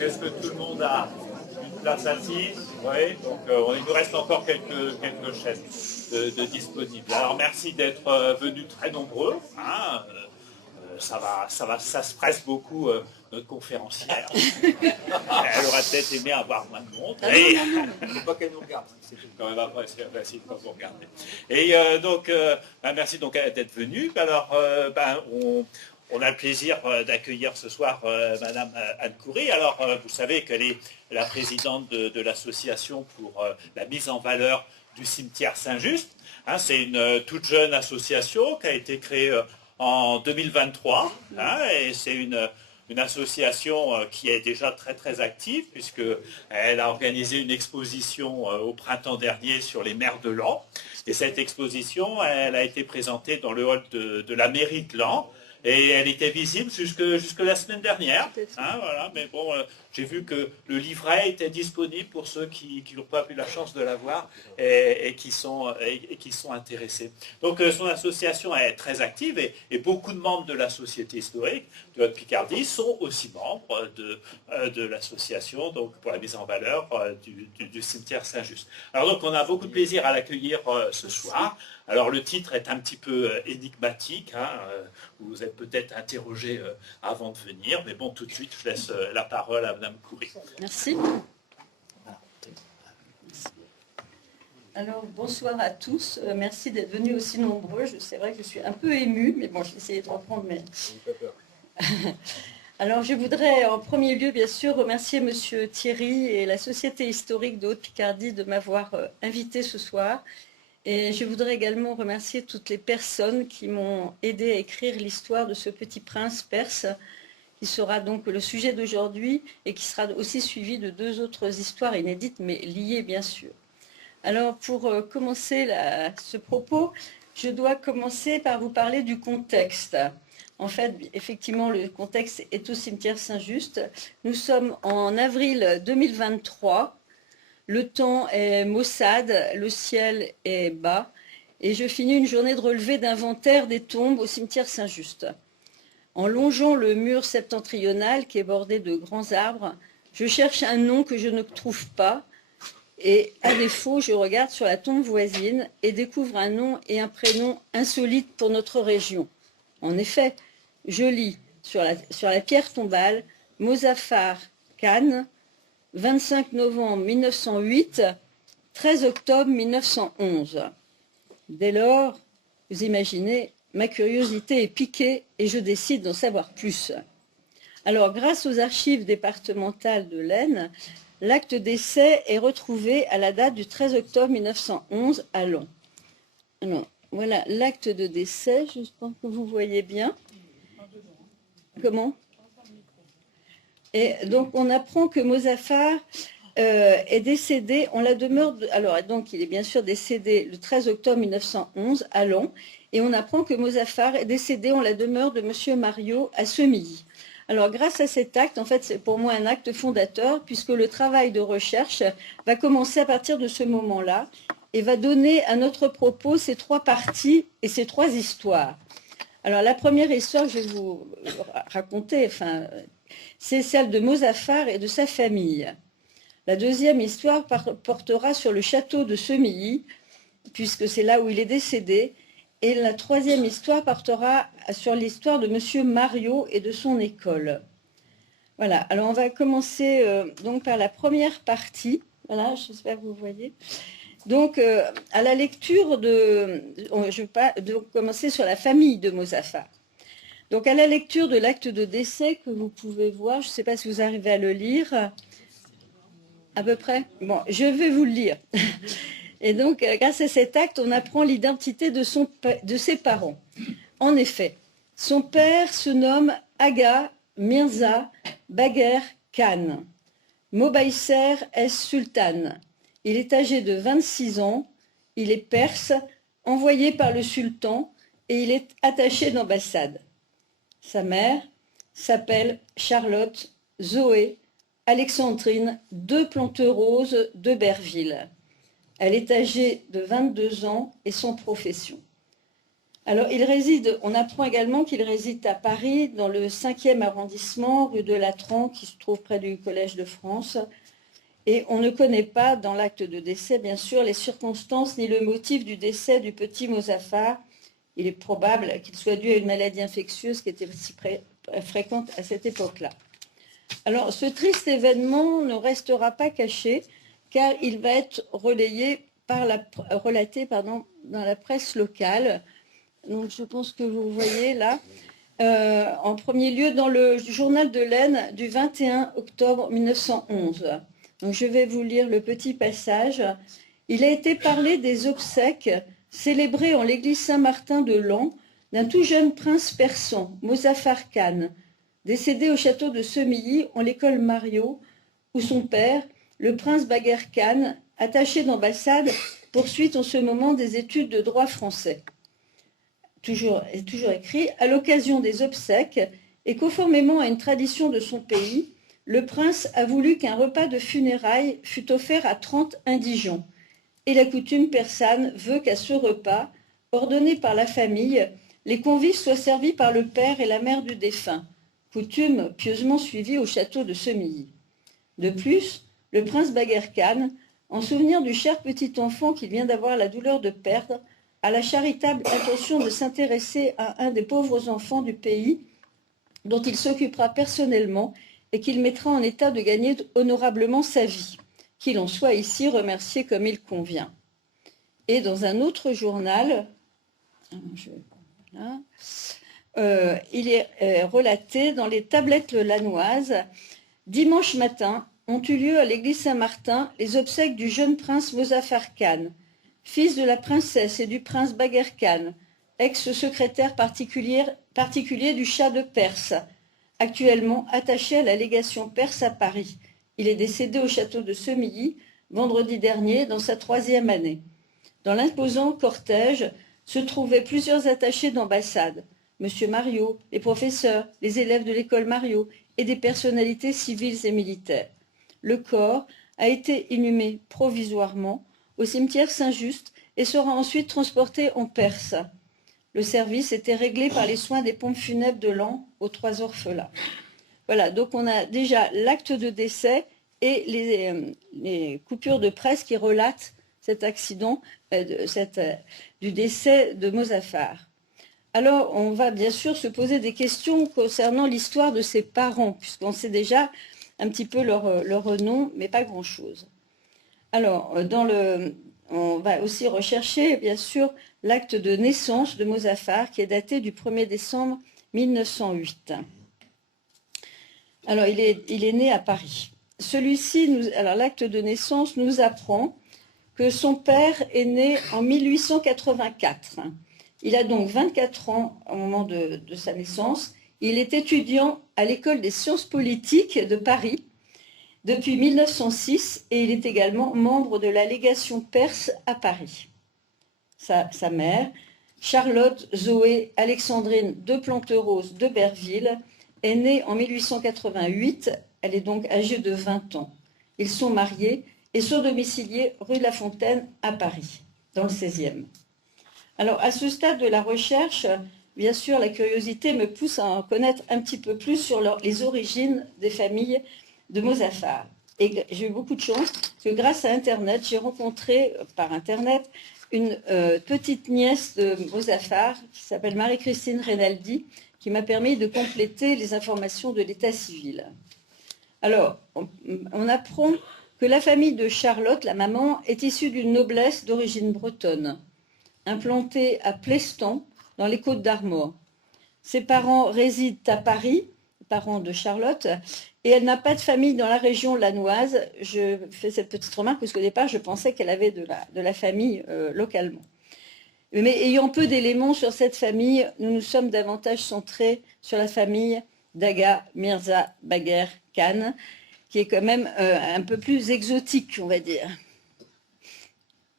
Est-ce que tout le monde a une place assise? Oui, donc il nous reste encore quelques chaises de disponibles. Alors merci d'être venus très nombreux. Hein, ça se presse beaucoup, notre conférencière. Elle aurait peut-être aimé avoir moins de monde. Il ne faut pas qu'elle nous regarde. C'est quand même après, c'est facile de vous regarder. Et merci donc d'être venu. Alors, on a le plaisir d'accueillir ce soir Madame Anne Coury. Alors, vous savez qu'elle est la présidente de l'association pour la mise en valeur du cimetière Saint-Just. Hein, c'est une toute jeune association qui a été créée en 2023, hein, et c'est une association qui est déjà très très active puisqu'elle a organisé une exposition au printemps dernier sur les mers de Laon. Et cette exposition, elle a été présentée dans le hall de la mairie de Laon. Et elle était visible jusque la semaine dernière. Hein, voilà. Mais bon, j'ai vu que le livret était disponible pour ceux qui n'ont pas eu la chance de l'avoir et qui sont intéressés. Donc son association est très active et beaucoup de membres de la Société historique de Haute-Picardie sont aussi membres de l'association pour la mise en valeur du cimetière Saint-Just. Alors donc on a beaucoup de plaisir à l'accueillir ce soir. Alors le titre est un petit peu énigmatique, hein, vous êtes peut-être interrogé avant de venir, mais bon, tout de suite, je laisse la parole à Madame Coury. Merci. Alors, bonsoir à tous. Merci d'être venus aussi nombreux. C'est vrai que je suis un peu émue, mais bon, je vais essayer de reprendre mes... Alors, je voudrais en premier lieu, bien sûr, remercier Monsieur Thierry et la Société historique de Haute-Picardie de m'avoir invité ce soir. Et je voudrais également remercier toutes les personnes qui m'ont aidé à écrire l'histoire de ce petit prince perse, qui sera donc le sujet d'aujourd'hui et qui sera aussi suivi de deux autres histoires inédites, mais liées bien sûr. Alors pour commencer ce propos, je dois commencer par vous parler du contexte. En fait, effectivement, le contexte est au cimetière Saint-Just. Nous sommes en avril 2023. Le temps est maussade, le ciel est bas, et je finis une journée de relevé d'inventaire des tombes au cimetière Saint-Just. En longeant le mur septentrional qui est bordé de grands arbres, je cherche un nom que je ne trouve pas, et à défaut, je regarde sur la tombe voisine et découvre un nom et un prénom insolites pour notre région. En effet, je lis sur la pierre tombale Mozaffar Khan, 25 novembre 1908, 13 octobre 1911. Dès lors, vous imaginez, ma curiosité est piquée et je décide d'en savoir plus. Alors, grâce aux archives départementales de l'Aisne, l'acte d'essai est retrouvé à la date du 13 octobre 1911 à Laon. Alors, voilà l'acte de décès, je pense que vous voyez bien. Comment ? Et donc, on apprend que Mozaffar est décédé en la demeure alors, donc, il est bien sûr décédé le 13 octobre 1911 à Laon, et on apprend que Mozaffar est décédé en la demeure de M. Mario à Semilly. Alors, grâce à cet acte, en fait, c'est pour moi un acte fondateur, puisque le travail de recherche va commencer à partir de ce moment-là et va donner à notre propos ces trois parties et ces trois histoires. Alors, la première histoire que je vais vous raconter, c'est celle de Mozaffar et de sa famille. La deuxième histoire portera sur le château de Semilly, puisque c'est là où il est décédé. Et la troisième histoire portera sur l'histoire de M. Mario et de son école. Voilà, alors on va commencer donc par la première partie. Voilà, j'espère que vous voyez. Donc, à la lecture je vais commencer sur la famille de Mozaffar. Donc, à la lecture de l'acte de décès que vous pouvez voir, je ne sais pas si vous arrivez à le lire, à peu près. Bon, je vais vous le lire. Et donc, grâce à cet acte, on apprend l'identité de ses parents. En effet, son père se nomme Aga Mirza Bagher Khan. Mobaïser es-Sultan. Il est âgé de 26 ans, il est perse, envoyé par le sultan et il est attaché d'ambassade. Sa mère s'appelle Charlotte Zoé Alexandrine de Planterose de Berville. Elle est âgée de 22 ans et sans profession. Alors, on apprend également qu'il réside à Paris, dans le 5e arrondissement, rue de Latran, qui se trouve près du Collège de France. Et on ne connaît pas, dans l'acte de décès, bien sûr, les circonstances ni le motif du décès du petit Mozaffar. Il est probable qu'il soit dû à une maladie infectieuse qui était si fréquente à cette époque-là. Alors, ce triste événement ne restera pas caché, car il va être relaté dans la presse locale. Donc, je pense que vous voyez là, en premier lieu, dans le journal de l'Aisne du 21 octobre 1911. Donc, je vais vous lire le petit passage. Il a été parlé des obsèques célébrées en l'église Saint-Martin de Laon d'un tout jeune prince persan, Mozaffar Khan, décédé au château de Semilly, en l'école Mariot, où son père, le prince Bagher Khan, attaché d'ambassade, poursuit en ce moment des études de droit français. Toujours écrit, à l'occasion des obsèques, et conformément à une tradition de son pays, le prince a voulu qu'un repas de funérailles fût offert à 30 indigents. Et la coutume persane veut qu'à ce repas, ordonné par la famille, les convives soient servis par le père et la mère du défunt, coutume pieusement suivie au château de Semilly. De plus, le prince Bagher Khan, en souvenir du cher petit enfant qu'il vient d'avoir la douleur de perdre, a la charitable intention de s'intéresser à un des pauvres enfants du pays dont il s'occupera personnellement et qu'il mettra en état de gagner honorablement sa vie. Qu'il en soit ici remercié comme il convient. Et dans un autre journal, il est relaté dans les tablettes lannoises, dimanche matin ont eu lieu à l'église Saint-Martin les obsèques du jeune prince Mozaffar Khan, fils de la princesse et du prince Bagher Khan, ex-secrétaire particulier du Shah de Perse, actuellement attaché à la légation perse à Paris. Il est décédé au château de Semilly vendredi dernier dans sa 3e année. Dans l'imposant cortège se trouvaient plusieurs attachés d'ambassade, M. Mariot, les professeurs, les élèves de l'école Mariot et des personnalités civiles et militaires. Le corps a été inhumé provisoirement au cimetière Saint-Just et sera ensuite transporté en Perse. Le service était réglé par les soins des pompes funèbres de Laon aux 3 orphelins. Voilà, donc on a déjà l'acte de décès et les coupures de presse qui relatent cet accident, du décès de Mozaffar. Alors, on va bien sûr se poser des questions concernant l'histoire de ses parents, puisqu'on sait déjà un petit peu leur nom, mais pas grand-chose. Alors, on va aussi rechercher, bien sûr, l'acte de naissance de Mozaffar, qui est daté du 1er décembre 1908. Alors, il est né à Paris. Alors l'acte de naissance nous apprend que son père est né en 1884. Il a donc 24 ans au moment de sa naissance. Il est étudiant à l'école des sciences politiques de Paris depuis 1906 et il est également membre de la légation perse à Paris. Sa mère, Charlotte Zoé Alexandrine de Planterose de Berville, est née en 1888. Elle est donc âgée de 20 ans. Ils sont mariés et sont domiciliés rue de la Fontaine à Paris, dans le 16e. Alors, à ce stade de la recherche, bien sûr, la curiosité me pousse à en connaître un petit peu plus sur les origines des familles de Mozaffar. Et j'ai eu beaucoup de chance, parce que grâce à Internet, j'ai rencontré par Internet une petite nièce de Mozaffar, qui s'appelle Marie-Christine Rinaldi, qui m'a permis de compléter les informations de l'état civil. Alors, on apprend que la famille de Charlotte, la maman, est issue d'une noblesse d'origine bretonne, implantée à Plestan, dans les Côtes-d'Armor. Ses parents résident à Paris, les parents de Charlotte, et elle n'a pas de famille dans la région lannoise. Je fais cette petite remarque parce qu'au départ, je pensais qu'elle avait de la famille localement. Mais ayant peu d'éléments sur cette famille, nous nous sommes davantage centrés sur la famille d'Aga Mirza Bagher Khan, qui est quand même un peu plus exotique, on va dire.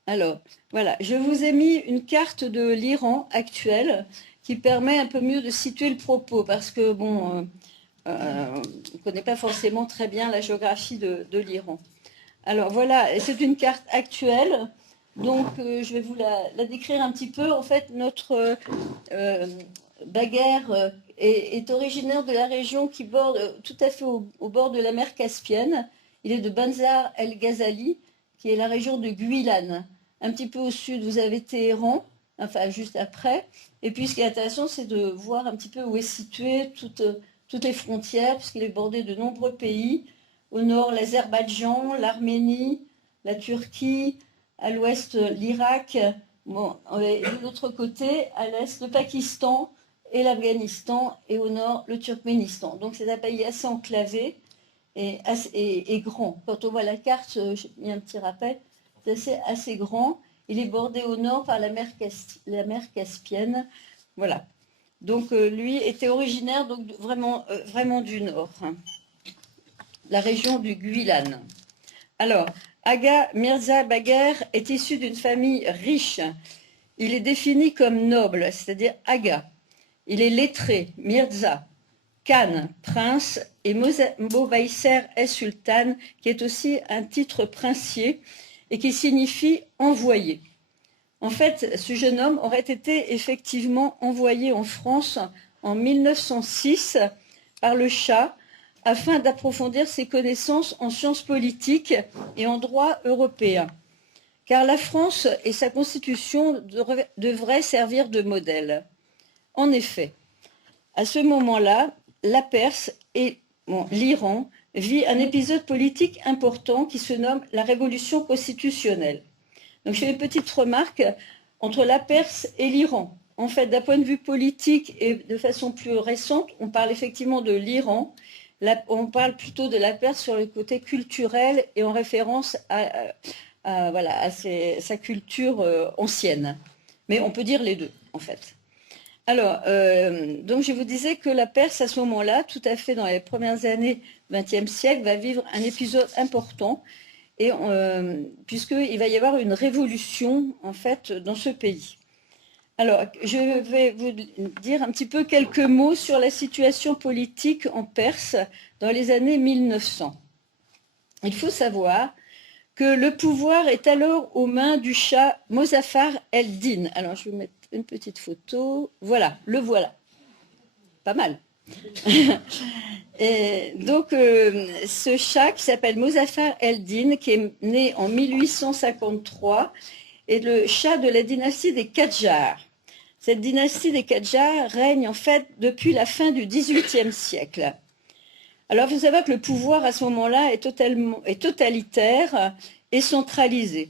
Alors, voilà, je vous ai mis une carte de l'Iran actuel qui permet un peu mieux de situer le propos, parce que, bon, on ne connaît pas forcément très bien la géographie de l'Iran. Alors, voilà, c'est une carte actuelle Donc, je vais vous la décrire un petit peu. En fait, notre Baguer est originaire de la région qui borde tout à fait au bord de la mer Caspienne. Il est de Banzar El Ghazali, qui est la région de Guilan. Un petit peu au sud, vous avez Téhéran, enfin juste après. Et puis, ce qui est intéressant, c'est de voir un petit peu où est située toutes les frontières, puisqu'il est bordé de nombreux pays. Au nord, l'Azerbaïdjan, l'Arménie, la Turquie, à l'ouest, l'Irak, bon, et de l'autre côté, à l'est, le Pakistan et l'Afghanistan, et au nord, le Turkménistan. Donc c'est un pays assez enclavé et grand. Quand on voit la carte, j'ai mis un petit rappel, c'est assez grand. Il est bordé au nord par la mer Caspienne. Voilà. Donc lui était originaire donc, vraiment du nord, hein, la région du Guilan. Alors, Aga Mirza Baguer est issu d'une famille riche. Il est défini comme noble, c'est-à-dire Aga. Il est lettré, Mirza, Khan, prince, et Mobaïser es-Sultan, qui est aussi un titre princier et qui signifie envoyé. En fait, ce jeune homme aurait été effectivement envoyé en France en 1906 par le Shah afin d'approfondir ses connaissances en sciences politiques et en droit européen. Car la France et sa constitution devraient servir de modèle. En effet, à ce moment-là, la Perse et l'Iran vit un épisode politique important qui se nomme la Révolution constitutionnelle. Donc je fais une petite remarque entre la Perse et l'Iran. En fait, d'un point de vue politique et de façon plus récente, on parle effectivement de l'Iran. On parle plutôt de la Perse sur le côté culturel et en référence à sa culture ancienne. Mais on peut dire les deux, en fait. Alors, donc je vous disais que la Perse, à ce moment-là, tout à fait dans les premières années du XXe siècle, va vivre un épisode important, et puisqu'il va y avoir une révolution, en fait, dans ce pays. Alors, je vais vous dire un petit peu quelques mots sur la situation politique en Perse dans les années 1900. Il faut savoir que le pouvoir est alors aux mains du Shah Mozaffar el-Din. Alors, je vais vous mettre une petite photo. Voilà, le voilà. Pas mal. Et donc, ce Shah qui s'appelle Mozaffar el-Din, qui est né en 1853, est le Shah de la dynastie des Kadjars. Cette dynastie des Kadjars règne en fait depuis la fin du XVIIIe siècle. Alors, il faut savoir que le pouvoir à ce moment-là est totalitaire et centralisé.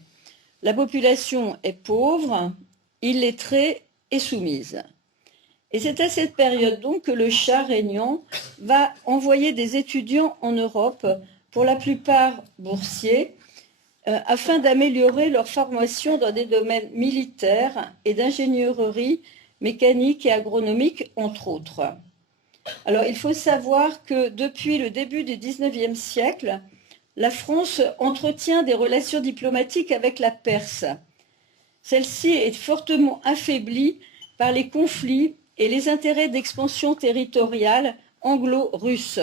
La population est pauvre, illettrée et soumise. Et c'est à cette période donc que le Shah régnant va envoyer des étudiants en Europe, pour la plupart boursiers, afin d'améliorer leur formation dans des domaines militaires et d'ingénierie mécanique et agronomique, entre autres. Alors, il faut savoir que depuis le début du XIXe siècle, la France entretient des relations diplomatiques avec la Perse. Celle-ci est fortement affaiblie par les conflits et les intérêts d'expansion territoriale anglo-russes.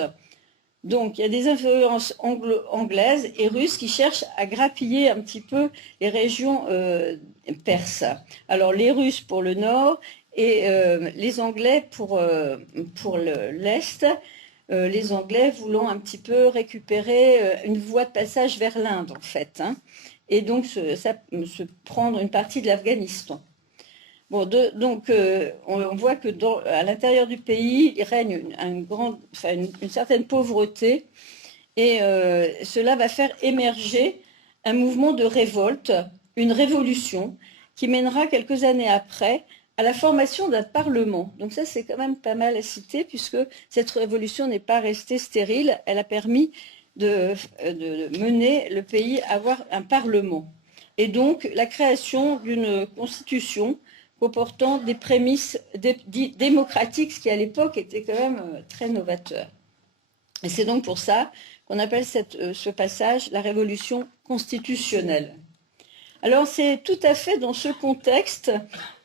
Donc, il y a des influences anglaises et russes qui cherchent à grappiller un petit peu les régions perses. Alors, les Russes pour le nord et les Anglais pour l'est. Les Anglais voulant un petit peu récupérer une voie de passage vers l'Inde, en fait, hein, et donc se prendre une partie de l'Afghanistan. Bon, donc, on voit que à l'intérieur du pays, il règne une certaine pauvreté, et cela va faire émerger un mouvement de révolte, une révolution, qui mènera quelques années après à la formation d'un parlement. Donc ça, c'est quand même pas mal à citer, puisque cette révolution n'est pas restée stérile, elle a permis de mener le pays à avoir un parlement. Et donc, la création d'une constitution comportant des prémices démocratiques, ce qui à l'époque était quand même très novateur. Et c'est donc pour ça qu'on appelle ce passage la révolution constitutionnelle. Alors c'est tout à fait dans ce contexte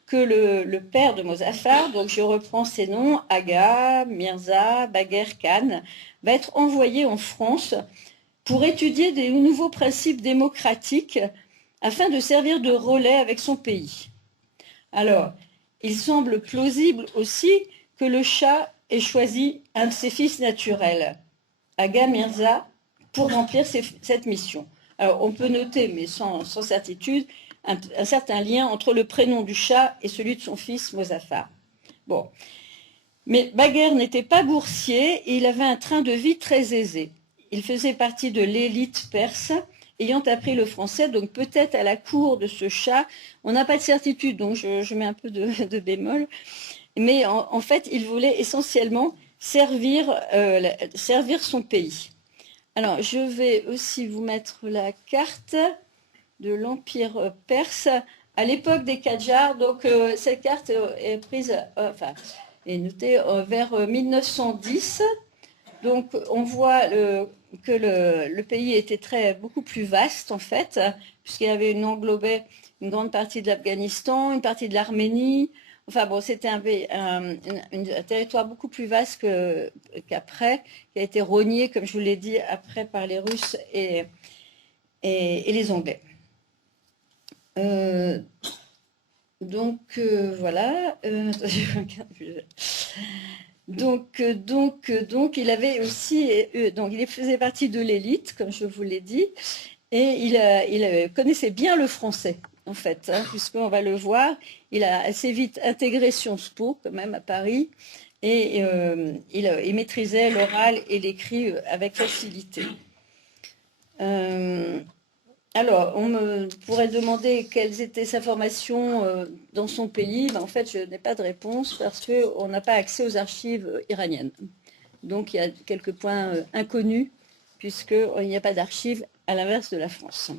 que le père de Mozaffar, donc je reprends ses noms, Aga, Mirza, Baguer Khan, va être envoyé en France pour étudier des nouveaux principes démocratiques afin de servir de relais avec son pays. Alors, il semble plausible aussi que le Shah ait choisi un de ses fils naturels, Aga Mirza, pour remplir cette mission. Alors, on peut noter, mais sans certitude, un certain lien entre le prénom du Shah et celui de son fils Mozaffar. Bon. Mais Bagher n'était pas boursier et il avait un train de vie très aisé. Il faisait partie de l'élite perse, ayant appris le français, donc peut-être à la cour de ce Shah. On n'a pas de certitude, donc je mets un peu de bémol. Mais en fait, il voulait essentiellement servir son pays. Alors, je vais aussi vous mettre la carte de l'Empire perse à l'époque des Qajars. Donc, cette carte est prise, est notée vers 1910. Donc, on voit que le pays était beaucoup plus vaste, en fait, puisqu'il englobait une grande partie de l'Afghanistan, une partie de l'Arménie. Enfin bon, c'était un territoire beaucoup plus vaste qu'après, qui a été rogné, comme je vous l'ai dit, après par les Russes et les Anglais. Voilà. Donc, il avait aussi, il faisait partie de l'élite, comme je vous l'ai dit, et il connaissait bien le français, en fait, puisqu'on va le voir. Il a assez vite intégré Sciences Po, quand même, à Paris, et il maîtrisait l'oral et l'écrit avec facilité. Alors, on me pourrait demander quelle était sa formation dans son pays. En fait, je n'ai pas de réponse parce qu'on n'a pas accès aux archives iraniennes. Donc, il y a quelques points inconnus puisqu'il n'y a pas d'archives à l'inverse de la France.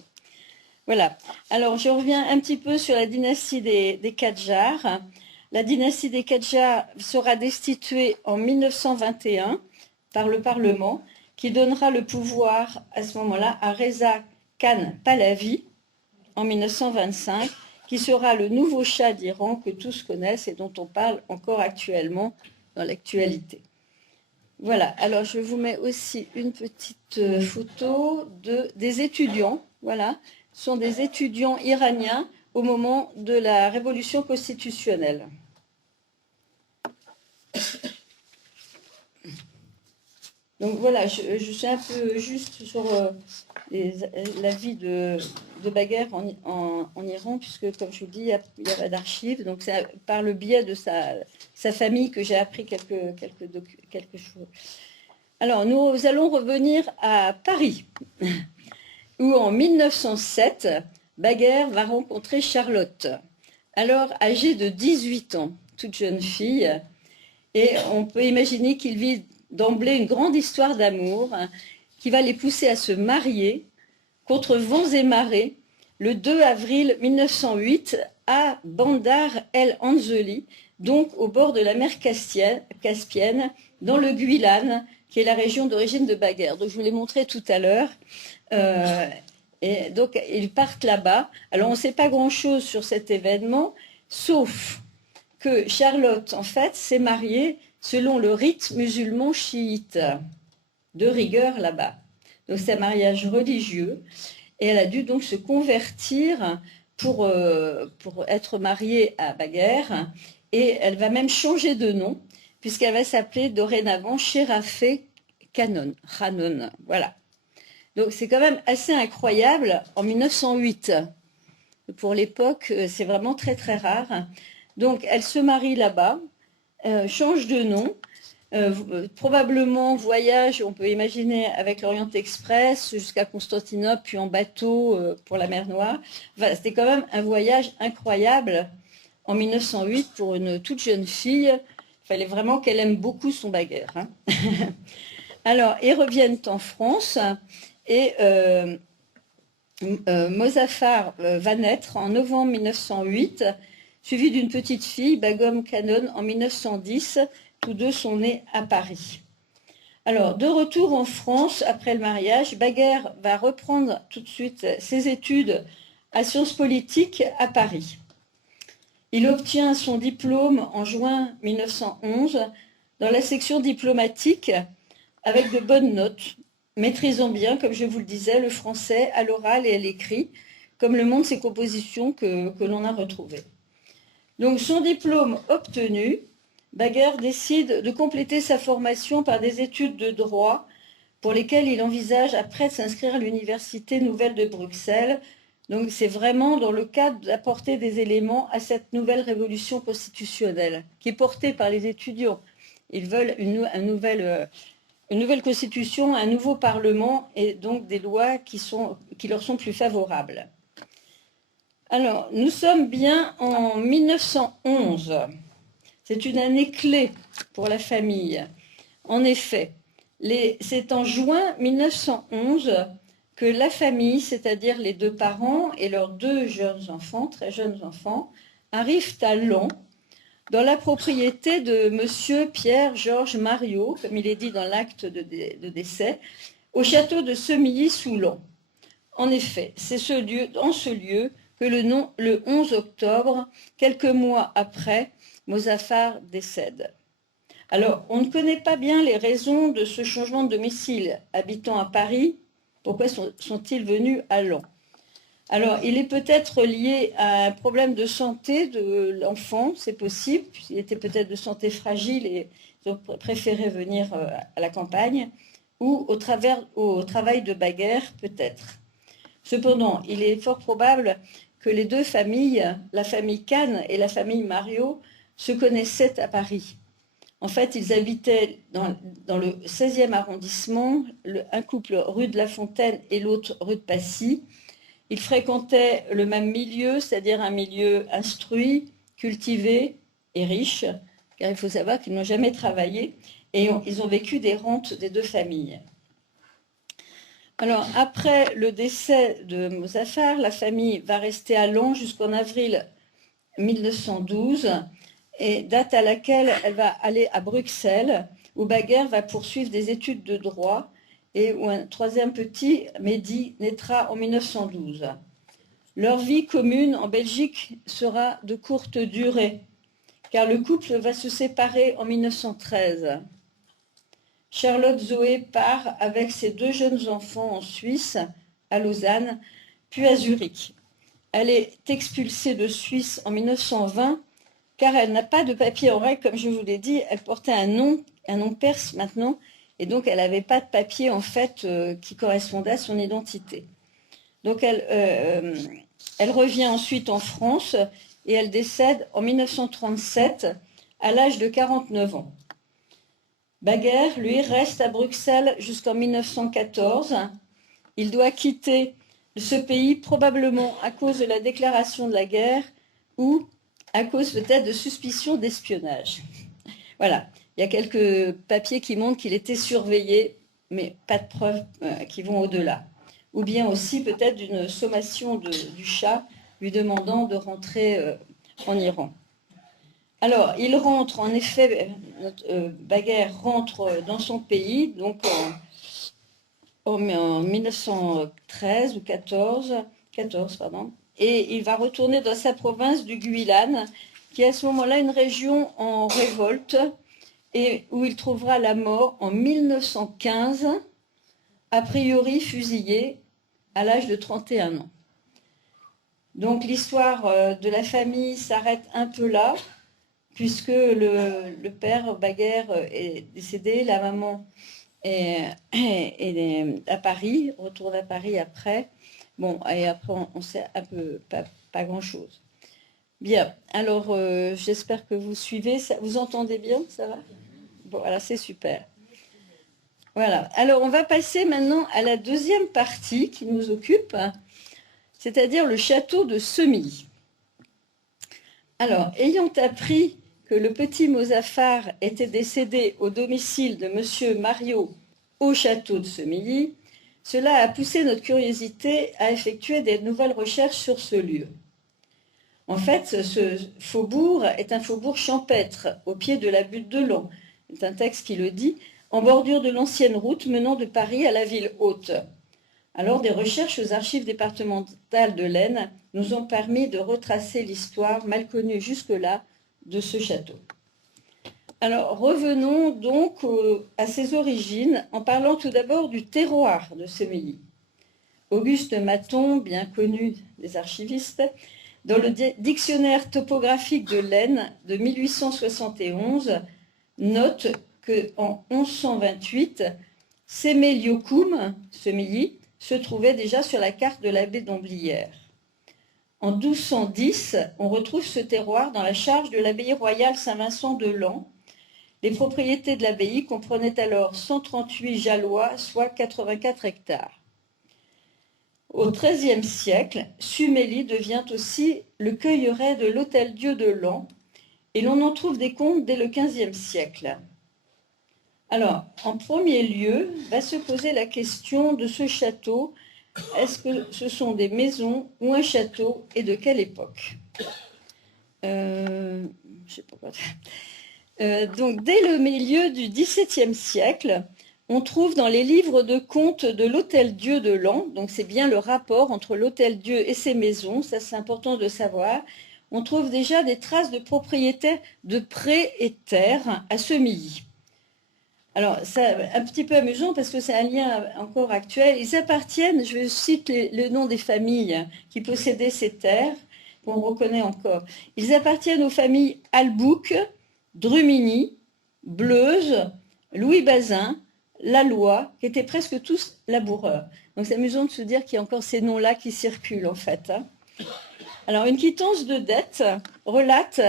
Voilà. Alors, je reviens un petit peu sur la dynastie des Qajars. La dynastie des Qajars sera destituée en 1921 par le Parlement qui donnera le pouvoir à ce moment-là à Reza Khan Pahlavi en 1925, qui sera le nouveau Shah d'Iran que tous connaissent et dont on parle encore actuellement dans l'actualité. Voilà, alors je vous mets aussi une petite photo des étudiants. Voilà, ce sont des étudiants iraniens au moment de la révolution constitutionnelle. Donc voilà, je suis un peu juste sur la vie de Bagher en Iran, puisque comme je vous dis, il n'y a pas d'archives. Donc c'est par le biais de sa famille que j'ai appris quelque chose. Alors nous allons revenir à Paris, où en 1907, Bagher va rencontrer Charlotte, alors âgée de 18 ans, toute jeune fille. Et on peut imaginer qu'il vit d'emblée une grande histoire d'amour qui va les pousser à se marier contre vents et marées le 2 avril 1908 à Bandar el Anzeli, donc au bord de la mer Caspienne, dans le Guilan, qui est la région d'origine de Bagher. Donc je vous l'ai montré tout à l'heure. Et donc ils partent là-bas. Alors on ne sait pas grand-chose sur cet événement, sauf que Charlotte, en fait, s'est mariée selon le rite musulman chiite, de rigueur là-bas. Donc c'est un mariage religieux, et elle a dû donc se convertir pour être mariée à Bagher, et elle va même changer de nom, puisqu'elle va s'appeler dorénavant Sherafé Khanon. Voilà. Donc c'est quand même assez incroyable en 1908. Pour l'époque, c'est vraiment très très rare. Donc, elle se marie là-bas, change de nom, probablement voyage, on peut imaginer, avec l'Orient Express jusqu'à Constantinople, puis en bateau pour la mer Noire. Enfin, c'était quand même un voyage incroyable en 1908 pour une toute jeune fille. Il fallait vraiment qu'elle aime beaucoup son Bagher. Hein. Alors, ils reviennent en France et Mozaffar va naître en novembre 1908, suivi d'une petite fille, Begum Khanon, en 1910. Tous deux sont nés à Paris. Alors, de retour en France, après le mariage, Bagher va reprendre tout de suite ses études à Sciences politiques à Paris. Il obtient son diplôme en juin 1911 dans la section diplomatique avec de bonnes notes, maîtrisant bien, comme je vous le disais, le français à l'oral et à l'écrit, comme le montrent ces compositions que l'on a retrouvées. Donc, son diplôme obtenu, Baguer décide de compléter sa formation par des études de droit pour lesquelles il envisage après de s'inscrire à l'Université nouvelle de Bruxelles. Donc, c'est vraiment dans le cadre d'apporter des éléments à cette nouvelle révolution constitutionnelle qui est portée par les étudiants. Ils veulent une nouvelle constitution, un nouveau parlement et donc des lois qui leur sont plus favorables. Alors, nous sommes bien en 1911. C'est une année clé pour la famille. En effet, c'est en juin 1911 que la famille, c'est-à-dire les deux parents et leurs deux jeunes enfants, très jeunes enfants, arrivent à Laon, dans la propriété de monsieur Pierre-Georges Mariot, comme il est dit dans l'acte de décès, au château de Semilly-sous-Laon. En effet, c'est dans ce lieu que le 11 octobre, quelques mois après, Mozaffar décède. Alors, on ne connaît pas bien les raisons de ce changement de domicile. Habitant à Paris, pourquoi sont-ils venus à Laon? Alors, il est peut-être lié à un problème de santé de l'enfant, c'est possible. Il était peut-être de santé fragile et ils ont préféré venir à la campagne, ou au travail de Baguer, peut-être. Cependant, il est fort probable que les deux familles, la famille Kahn et la famille Mariot, se connaissaient à Paris. En fait, ils habitaient dans le 16e arrondissement, un couple rue de la Fontaine et l'autre rue de Passy. Ils fréquentaient le même milieu, c'est-à-dire un milieu instruit, cultivé et riche, car il faut savoir qu'ils n'ont jamais travaillé et ils ont vécu des rentes des deux familles. Alors, après le décès de Mozaffar, la famille va rester à Laon jusqu'en avril 1912, et date à laquelle elle va aller à Bruxelles, où Baguer va poursuivre des études de droit et où un troisième petit, Mehdi, naîtra en 1912. Leur vie commune en Belgique sera de courte durée, car le couple va se séparer en 1913. Charlotte Zoé part avec ses deux jeunes enfants en Suisse, à Lausanne, puis à Zurich. Elle est expulsée de Suisse en 1920, car elle n'a pas de papier en règle, comme je vous l'ai dit. Elle portait un nom perse maintenant, et donc elle n'avait pas de papier en fait qui correspondait à son identité. Donc elle revient ensuite en France et elle décède en 1937 à l'âge de 49 ans. Baguer, lui, reste à Bruxelles jusqu'en 1914. Il doit quitter ce pays probablement à cause de la déclaration de la guerre ou à cause peut-être de suspicion d'espionnage. Voilà, il y a quelques papiers qui montrent qu'il était surveillé, mais pas de preuves qui vont au-delà. Ou bien aussi peut-être d'une sommation du Shah lui demandant de rentrer en Iran. Alors, il rentre, en effet, Baguer rentre dans son pays, donc en 1913 ou 14, et il va retourner dans sa province du Guyane, qui est à ce moment-là une région en révolte, et où il trouvera la mort en 1915, a priori fusillé à l'âge de 31 ans. Donc l'histoire de la famille s'arrête un peu là, puisque le père Baguer est décédé, la maman est à Paris, retourne à Paris après. Bon, et après on sait un peu pas grand-chose. Bien, alors j'espère que vous suivez, vous entendez bien, ça va? Bon, voilà, c'est super. Voilà, alors on va passer maintenant à la deuxième partie qui nous occupe, c'est-à-dire le château de Semilly. Alors, ayant appris que le petit Mozaffar était décédé au domicile de monsieur Mariot au château de Semilly, cela a poussé notre curiosité à effectuer des nouvelles recherches sur ce lieu. En fait, ce faubourg est un faubourg champêtre, au pied de la butte de Laon. C'est un texte qui le dit, en bordure de l'ancienne route menant de Paris à la ville haute. Alors, des recherches aux archives départementales de l'Aisne nous ont permis de retracer l'histoire mal connue jusque-là de ce château. Alors, revenons donc à ses origines en parlant tout d'abord du terroir de Semilly. Auguste Maton, bien connu des archivistes, dans le dictionnaire topographique de l'Aisne de 1871, note qu'en 1128, Semeliocum, Semilly, se trouvait déjà sur la carte de la baie d'Omblières. En 1210, on retrouve ce terroir dans la charge de l'abbaye royale Saint-Vincent de Lens. Les propriétés de l'abbaye comprenaient alors 138 jallois, soit 84 hectares. Au XIIIe siècle, Sumélie devient aussi le cueilleret de l'Hôtel-Dieu de Lens, et l'on en trouve des comptes dès le XVe siècle. Alors, en premier lieu, va se poser la question de ce château. Est-ce que ce sont des maisons ou un château et de quelle époque? Je sais pas quoi. Donc, dès le milieu du XVIIe siècle, on trouve dans les livres de comptes de l'Hôtel-Dieu de Lens, donc c'est bien le rapport entre l'Hôtel-Dieu et ses maisons, ça c'est important de savoir, on trouve déjà des traces de propriétaires de prés et terres à Semilly. Alors, c'est un petit peu amusant parce que c'est un lien encore actuel. Ils appartiennent, je cite le nom des familles qui possédaient ces terres, qu'on reconnaît encore. Ils appartiennent aux familles Albouc, Drumini, Bleuze, Louis Bazin, Laloy, qui étaient presque tous laboureurs. Donc c'est amusant de se dire qu'il y a encore ces noms-là qui circulent en fait. Alors, une quittance de dette relate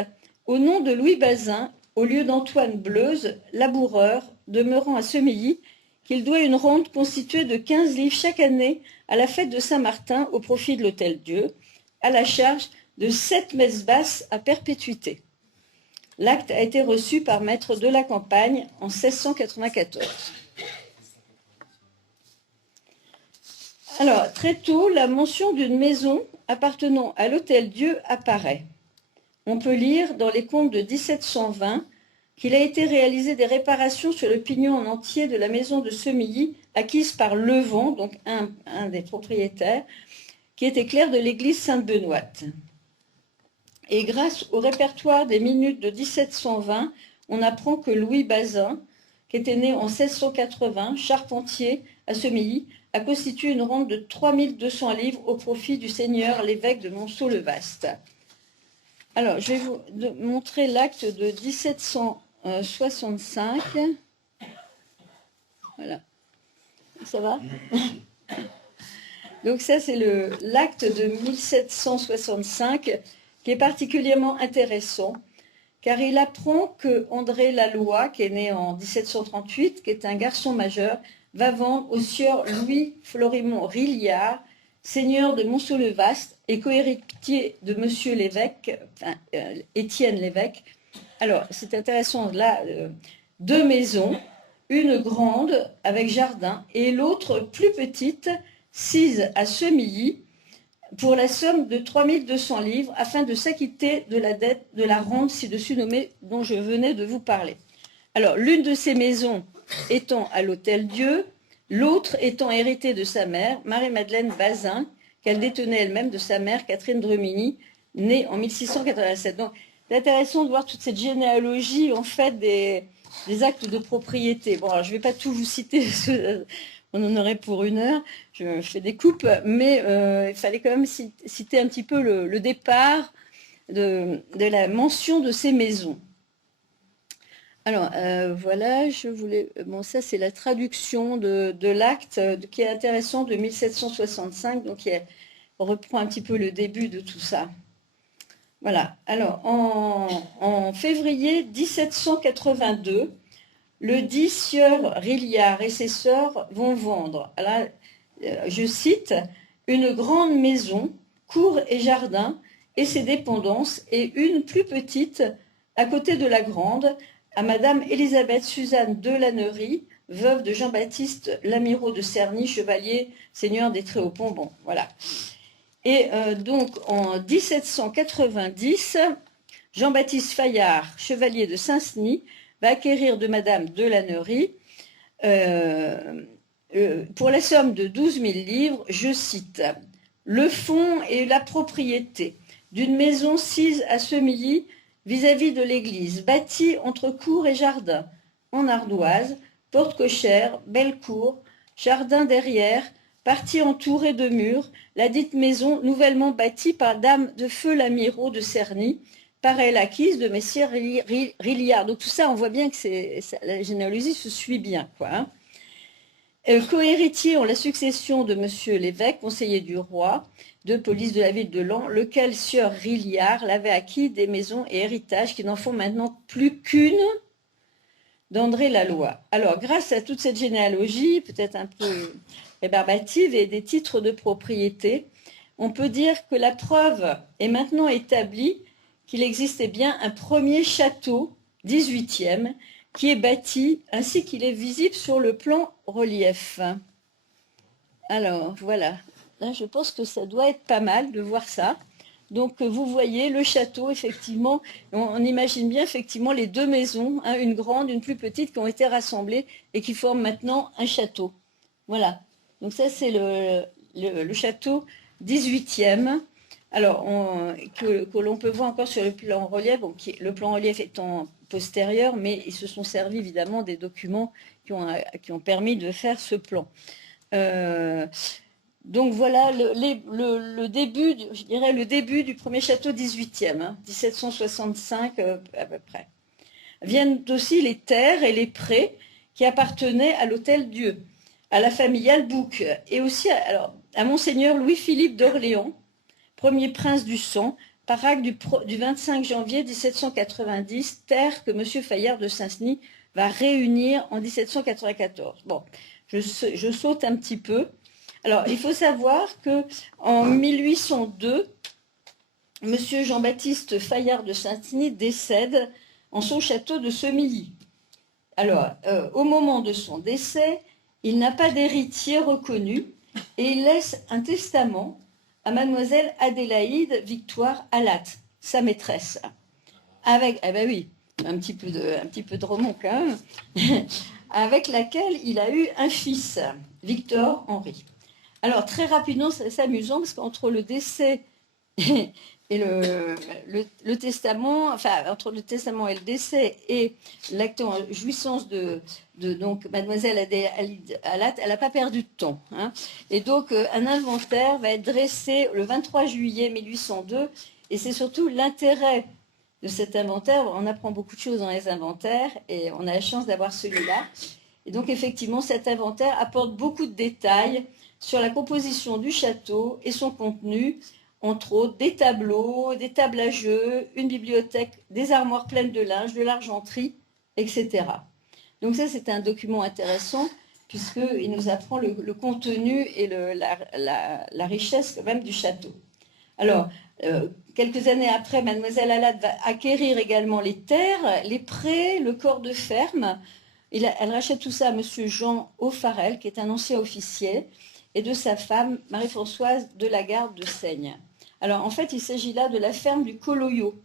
au nom de Louis Bazin, au lieu d'Antoine Bleuze, laboureur, demeurant à Semilly, qu'il doit une rente constituée de 15 livres chaque année à la fête de Saint-Martin au profit de l'Hôtel-Dieu, à la charge de 7 messes basses à perpétuité. L'acte a été reçu par maître de la campagne en 1694. Alors, très tôt, la mention d'une maison appartenant à l'Hôtel-Dieu apparaît. On peut lire dans les comptes de 1720 qu'il a été réalisé des réparations sur le pignon en entier de la maison de Semilly, acquise par Levant, donc un des propriétaires, qui était clerc de l'église Sainte-Benoîte. Et grâce au répertoire des minutes de 1720, on apprend que Louis Bazin, qui était né en 1680, charpentier à Semilly, a constitué une rente de 3200 livres au profit du seigneur l'évêque de Monceau-le-Vaste. Alors, je vais vous montrer l'acte de 1765. Voilà. Ça va? Donc ça, c'est l'acte de 1765 qui est particulièrement intéressant, car il apprend que André Laloy, qui est né en 1738, qui est un garçon majeur, va vendre au sieur Louis Florimond Rilliard, seigneur de Monceau-le-Vaste et cohéritier de Monsieur l'évêque, enfin, Étienne l'évêque. Alors, c'est intéressant, là, 2 maisons, une grande avec jardin et l'autre plus petite, sise à Semilly, pour la somme de 3200 livres, afin de s'acquitter de la dette de la rente ci-dessus nommée dont je venais de vous parler. Alors, l'une de ces maisons étant à l'Hôtel-Dieu, l'autre étant héritée de sa mère, Marie-Madeleine Bazin, qu'elle détenait elle-même de sa mère, Catherine Drumini, née en 1687. Donc, c'est intéressant de voir toute cette généalogie, en fait, des actes de propriété. Bon, alors, je ne vais pas tout vous citer, on en aurait pour 1 heure, je fais des coupes, mais il fallait quand même citer un petit peu le départ de la mention de ces maisons. Alors, voilà, je voulais... Bon, ça, c'est la traduction de l'acte qui est intéressant de 1765, donc qui reprend un petit peu le début de tout ça. Voilà. Alors, en février 1782, le dit sieur Rilliard et ses sœurs vont vendre, là, je cite, une grande maison, cour et jardin, et ses dépendances, et une plus petite à côté de la grande, à Madame Élisabeth Suzanne de Lannery, veuve de Jean-Baptiste Lamirault de Cerny, chevalier, seigneur des Tréaupons. Bon, voilà. Et donc, en 1790, Jean-Baptiste Fayard, chevalier de Saint-Senis, va acquérir de Madame de Lannery, pour la somme de 12 000 livres, je cite, « le fonds et la propriété d'une maison sise à Semilly, vis-à-vis de l'église, bâtie entre cour et jardin, en ardoise, porte cochère, belle cour, jardin derrière, partie entourée de murs, la dite maison nouvellement bâtie par Dame de Feu Lamirault de Cerny, par elle acquise de messire Rilliard. Donc tout ça, on voit bien que la généalogie se suit bien, quoi, hein. Cohéritier en la succession de monsieur l'évêque, conseiller du roi, de police de la ville de Laon, lequel sieur Rilliard l'avait acquis des maisons et héritages qui n'en font maintenant plus qu'une d'André Laloy. Alors, grâce à toute cette généalogie, peut-être un peu rébarbative, et des titres de propriété, on peut dire que la preuve est maintenant établie qu'il existait bien un premier château, 18e, qui est bâti ainsi qu'il est visible sur le plan relief. Alors, voilà. Là, je pense que ça doit être pas mal de voir ça. Donc, vous voyez le château, effectivement, on imagine bien, effectivement, les deux maisons, hein, une grande, une plus petite, qui ont été rassemblées et qui forment maintenant un château. Voilà. Donc, ça, c'est le château 18e. Alors, que l'on peut voir encore sur le plan relief, bon, le plan relief étant postérieur, mais ils se sont servis évidemment des documents qui ont permis de faire ce plan. Donc voilà le début, je dirais le début du premier château 18e, hein, 1765 à peu près. Viennent aussi les terres et les prés qui appartenaient à l'Hôtel-Dieu, à la famille Albouc, et aussi à Monseigneur Louis-Philippe d'Orléans, premier prince du sang, par acte du 25 janvier 1790, terre que M. Fayard de Saint-Denis va réunir en 1794. Bon, je saute un petit peu. Alors, il faut savoir qu'en 1802, M. Jean-Baptiste Fayard de Saint-Denis décède en son château de Semilly. Alors, au moment de son décès, il n'a pas d'héritier reconnu et il laisse un testament à mademoiselle Adélaïde Victoire Alatte, sa maîtresse, avec, eh ben oui, un petit peu de roman quand même, avec laquelle il a eu un fils, Victor Henri. Alors, très rapidement, c'est amusant parce qu'entre le décès et le testament, enfin, entre le testament et le décès et l'acte en jouissance de donc mademoiselle Adélaïde Alatte, elle n'a pas perdu de temps, hein. Et donc, un inventaire va être dressé le 23 juillet 1802, et c'est surtout l'intérêt de cet inventaire. On apprend beaucoup de choses dans les inventaires, et on a la chance d'avoir celui-là. Et donc, effectivement, cet inventaire apporte beaucoup de détails sur la composition du château et son contenu, entre autres des tableaux, des tables à jeux, une bibliothèque, des armoires pleines de linge, de l'argenterie, etc. Donc ça, c'est un document intéressant puisqu'il nous apprend le contenu et la richesse quand même du château. Alors, quelques années après, mademoiselle Alatte va acquérir également les terres, les prés, le corps de ferme. Elle rachète tout ça à monsieur Jean Aufarel, qui est un ancien officier, et de sa femme, Marie-Françoise de la Garde de Seigne. Alors, en fait, il s'agit là de la ferme du Coloyot.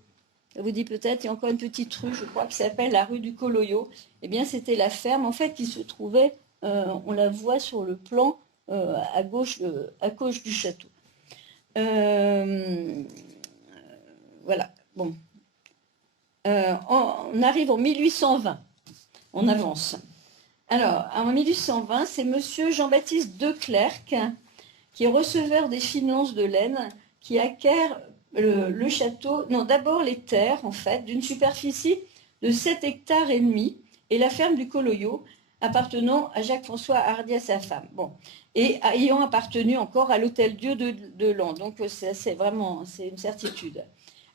Ça vous dit peut-être, il y a encore une petite rue, je crois, qui s'appelle la rue du Coloyot. Eh bien, c'était la ferme, en fait, qui se trouvait, on la voit sur le plan, à gauche du château. Voilà, bon. On arrive en 1820. On avance. Alors, en 1820, c'est monsieur Jean-Baptiste Declercq, qui est receveur des finances de l'Aisne, qui acquiert le château, non, d'abord les terres, en fait, d'une superficie de 7 hectares et demi, et la ferme du Coloyot, appartenant à Jacques-François Hardy, à sa femme. Bon, et ayant appartenu encore à l'Hôtel-Dieu de Laon. Donc, c'est une certitude.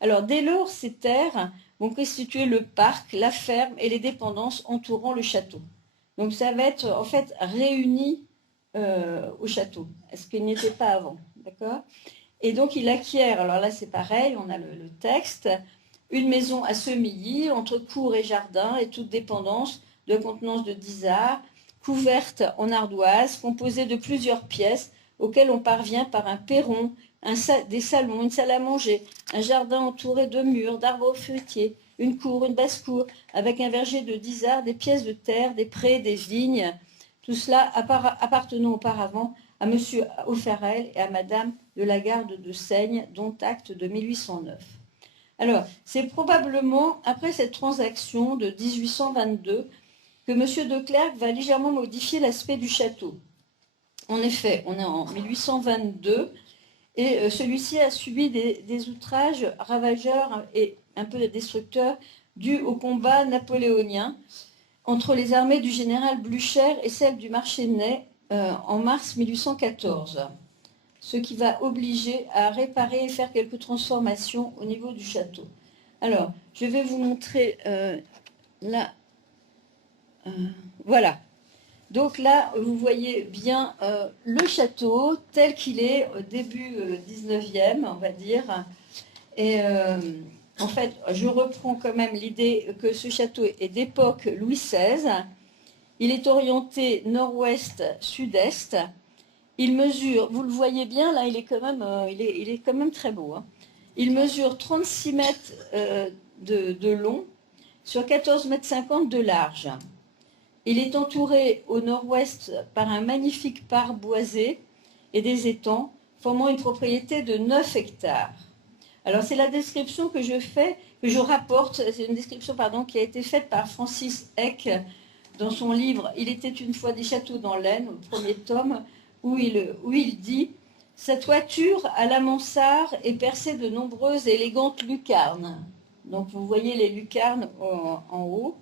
Alors, dès lors, ces terres vont constituer le parc, la ferme et les dépendances entourant le château. Donc, ça va être, en fait, réuni au château, ce qu'il n'était pas avant, d'accord? Et donc, il acquiert, alors là, c'est pareil, on a le texte, une maison à Semilly, entre cour et jardin, et toute dépendance de contenance de 10 arts, couverte en ardoise, composée de plusieurs pièces, auxquelles on parvient par un perron, des salons, une salle à manger, un jardin entouré de murs, d'arbres fruitiers, une cour, une basse-cour, avec un verger de 10 arts, des pièces de terre, des prés, des vignes, tout cela appartenant auparavant à M. Aufarel et à Madame de la Garde de Seigne, dont acte de 1809. Alors, c'est probablement après cette transaction de 1822 que M. Declercq va légèrement modifier l'aspect du château. En effet, on est en 1822 et celui-ci a subi des outrages ravageurs et un peu destructeurs dus au combat napoléonien entre les armées du général Blücher et celles du Marchesnay en mars 1814, ce qui va obliger à réparer et faire quelques transformations au niveau du château. Alors, je vais vous montrer là. Voilà. Donc là, vous voyez bien le château tel qu'il est au début 19e, on va dire. Et en fait, je reprends quand même l'idée que ce château est d'époque Louis XVI. Il est orienté nord-ouest-sud-est. Il mesure, vous le voyez bien, là, il est quand même très beau. Hein. Il mesure 36 mètres de long sur 14,50 mètres de large. Il est entouré au nord-ouest par un magnifique parc boisé et des étangs, formant une propriété de 9 hectares. Alors, c'est la description que je rapporte, c'est une description qui a été faite par Francis Eck dans son livre « Il était une fois des châteaux dans l'Aisne », le premier tome, où il dit « Sa toiture à la mansarde est percée de nombreuses et élégantes lucarnes ». Donc, vous voyez les lucarnes en haut.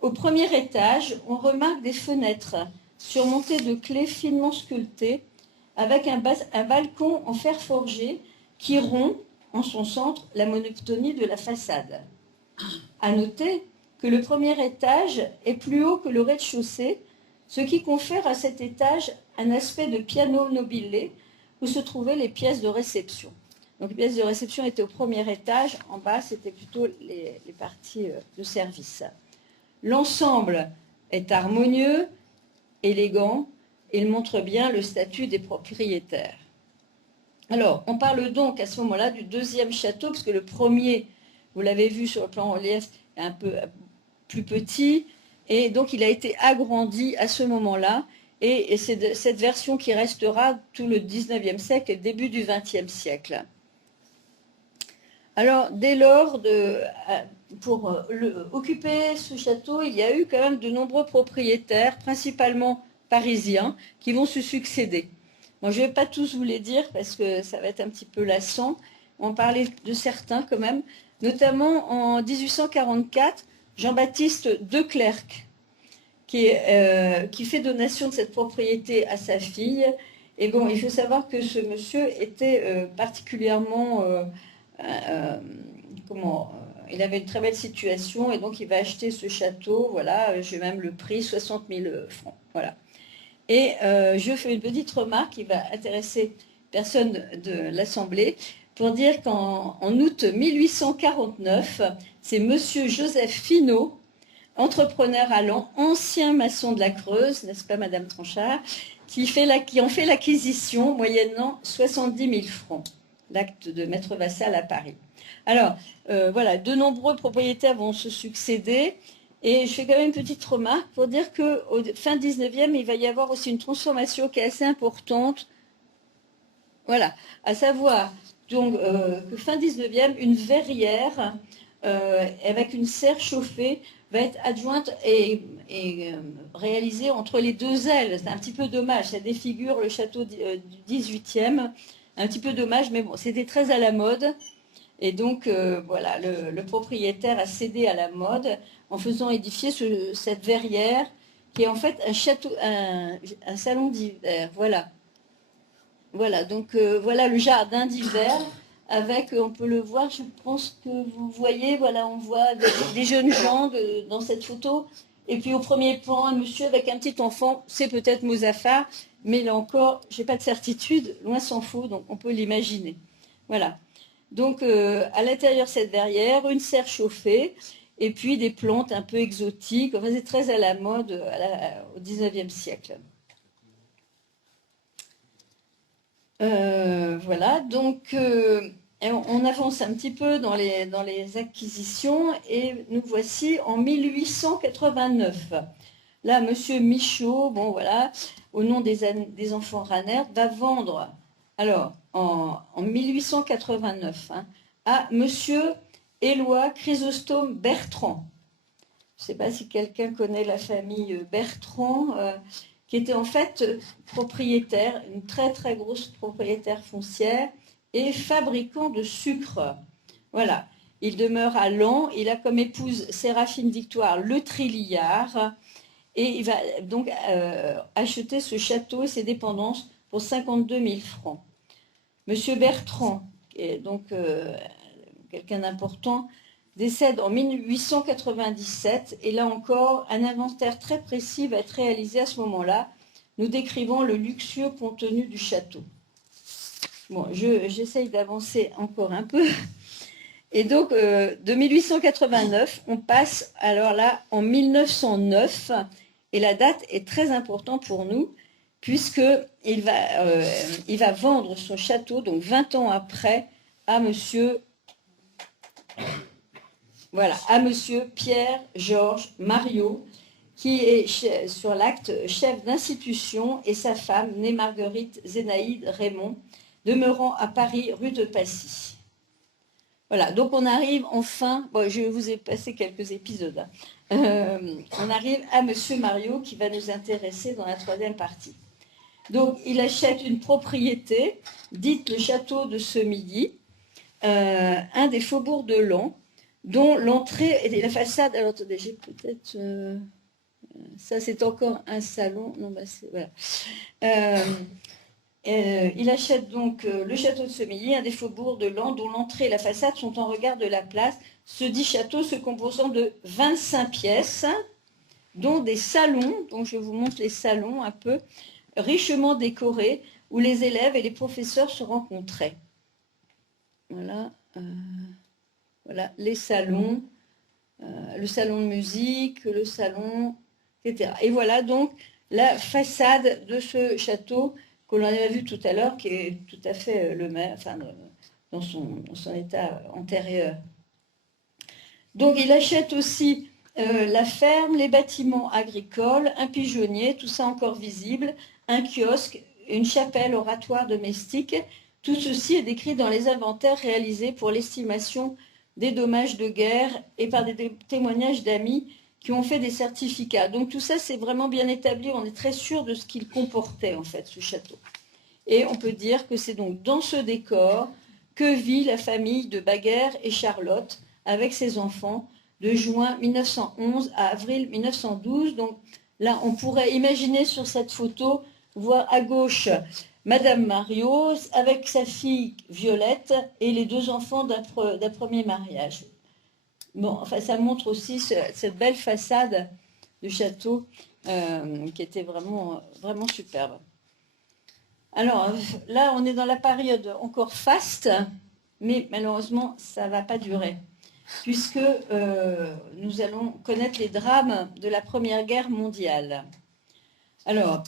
Au premier étage, on remarque des fenêtres surmontées de clés finement sculptées, avec un balcon en fer forgé qui rompt, en son centre, la monotonie de la façade. À noter que le premier étage est plus haut que le rez-de-chaussée, ce qui confère à cet étage un aspect de piano nobilé où se trouvaient les pièces de réception. Donc les pièces de réception étaient au premier étage, en bas c'était plutôt les parties de service. L'ensemble est harmonieux, élégant, et il montre bien le statut des propriétaires. Alors, on parle donc à ce moment-là du deuxième château, parce que le premier, vous l'avez vu sur le plan relief, est un peu plus petit, et donc il a été agrandi à ce moment-là, et c'est cette version qui restera tout le 19e siècle et le début du 20e siècle. Alors, dès lors, pour occuper ce château, il y a eu quand même de nombreux propriétaires, principalement parisiens, qui vont se succéder. Bon, je ne vais pas tous vous les dire parce que ça va être un petit peu lassant. On va parler de certains quand même, notamment en 1844, Jean-Baptiste Declercq, qui fait donation de cette propriété à sa fille. Et bon, il faut savoir que ce monsieur était particulièrement... il avait une très belle situation et donc il va acheter ce château, voilà, j'ai même le prix, 60 000 francs, voilà. Et je fais une petite remarque qui va intéresser personne de l'Assemblée pour dire qu'en août 1849, c'est monsieur Joseph Finot, entrepreneur à Lens, ancien maçon de la Creuse, n'est-ce pas Madame Tranchard, qui en fait l'acquisition moyennant 70 000 francs, l'acte de maître vassal à Paris. Alors, voilà, de nombreux propriétaires vont se succéder. Et je fais quand même une petite remarque pour dire qu'au fin 19e, il va y avoir aussi une transformation qui est assez importante. Voilà, à savoir donc, que fin 19e, une verrière avec une serre chauffée va être adjointe et réalisée entre les deux ailes. C'est un petit peu dommage, ça défigure le château du 18e. Un petit peu dommage, mais bon, c'était très à la mode. Et donc, voilà, le propriétaire a cédé à la mode en faisant édifier cette verrière qui est en fait un salon d'hiver. Voilà. Voilà, donc voilà le jardin d'hiver avec, on peut le voir, je pense que vous voyez, voilà, on voit des jeunes gens dans cette photo. Et puis au premier plan, un monsieur avec un petit enfant, c'est peut-être Mozafar, mais là encore, je n'ai pas de certitude, loin s'en faut, donc on peut l'imaginer. Voilà. Donc, à l'intérieur de cette verrière, une serre chauffée, et puis des plantes un peu exotiques. Enfin, c'est très à la mode au 19e siècle. Voilà, donc on avance un petit peu dans les acquisitions, et nous voici en 1889. Là, monsieur Michaud, bon voilà, au nom des enfants Ranert, va vendre... Alors, en 1889, hein, à monsieur Éloi Chrysostome Bertrand. Je ne sais pas si quelqu'un connaît la famille Bertrand, qui était en fait propriétaire, une très très grosse propriétaire foncière et fabricant de sucre. Voilà. Il demeure à Laon. Il a comme épouse Séraphine Victoire Le Trilliard. Et il va donc acheter ce château et ses dépendances pour 52 000 francs. Monsieur Bertrand, qui est donc quelqu'un d'important, décède en 1897. Et là encore, un inventaire très précis va être réalisé à ce moment-là. Nous décrivons le luxueux contenu du château. Bon, j'essaye d'avancer encore un peu. Et donc, de 1889, on passe alors là en 1909. Et la date est très importante pour nous, puisqu'il va vendre son château, donc 20 ans après, à monsieur Pierre-Georges Mariot, qui est sur l'acte chef d'institution, et sa femme, née Marguerite Zénaïde Raymond, demeurant à Paris, rue de Passy. Voilà, donc on arrive enfin, bon, je vous ai passé quelques épisodes, on arrive à monsieur Mariot qui va nous intéresser dans la troisième partie. Donc il achète une propriété, dite le château de Semilly, un des faubourgs de Laon, dont l'entrée et la façade, alors attendez, j'ai peut-être, ça c'est encore un salon, non bah c'est, voilà. Il achète donc le château de Semilly, un des faubourgs de Laon, dont l'entrée et la façade sont en regard de la place. Ce dit château se composant de 25 pièces, dont des salons, donc je vous montre les salons un peu, richement décorés, où les élèves et les professeurs se rencontraient. Voilà, voilà les salons, le salon de musique, le salon, etc. Et voilà donc la façade de ce château que l'on avait vu tout à l'heure, qui est tout à fait le même, enfin, dans son état antérieur. Donc il achète aussi la ferme, les bâtiments agricoles, un pigeonnier, tout ça encore visible, un kiosque, une chapelle oratoire domestique. Tout ceci est décrit dans les inventaires réalisés pour l'estimation des dommages de guerre et par des témoignages d'amis qui ont fait des certificats. Donc tout ça, c'est vraiment bien établi. On est très sûr de ce qu'il comportait, en fait, ce château. Et on peut dire que c'est donc dans ce décor que vit la famille de Baguère et Charlotte avec ses enfants de juin 1911 à avril 1912. Donc là, on pourrait imaginer sur cette photo, voir à gauche Madame Mariot avec sa fille Violette et les deux enfants d'un premier mariage. Bon, enfin, ça montre aussi cette belle façade du château qui était vraiment, vraiment superbe. Alors là, on est dans la période encore faste, mais malheureusement, ça ne va pas durer, puisque nous allons connaître les drames de la Première Guerre mondiale. Alors,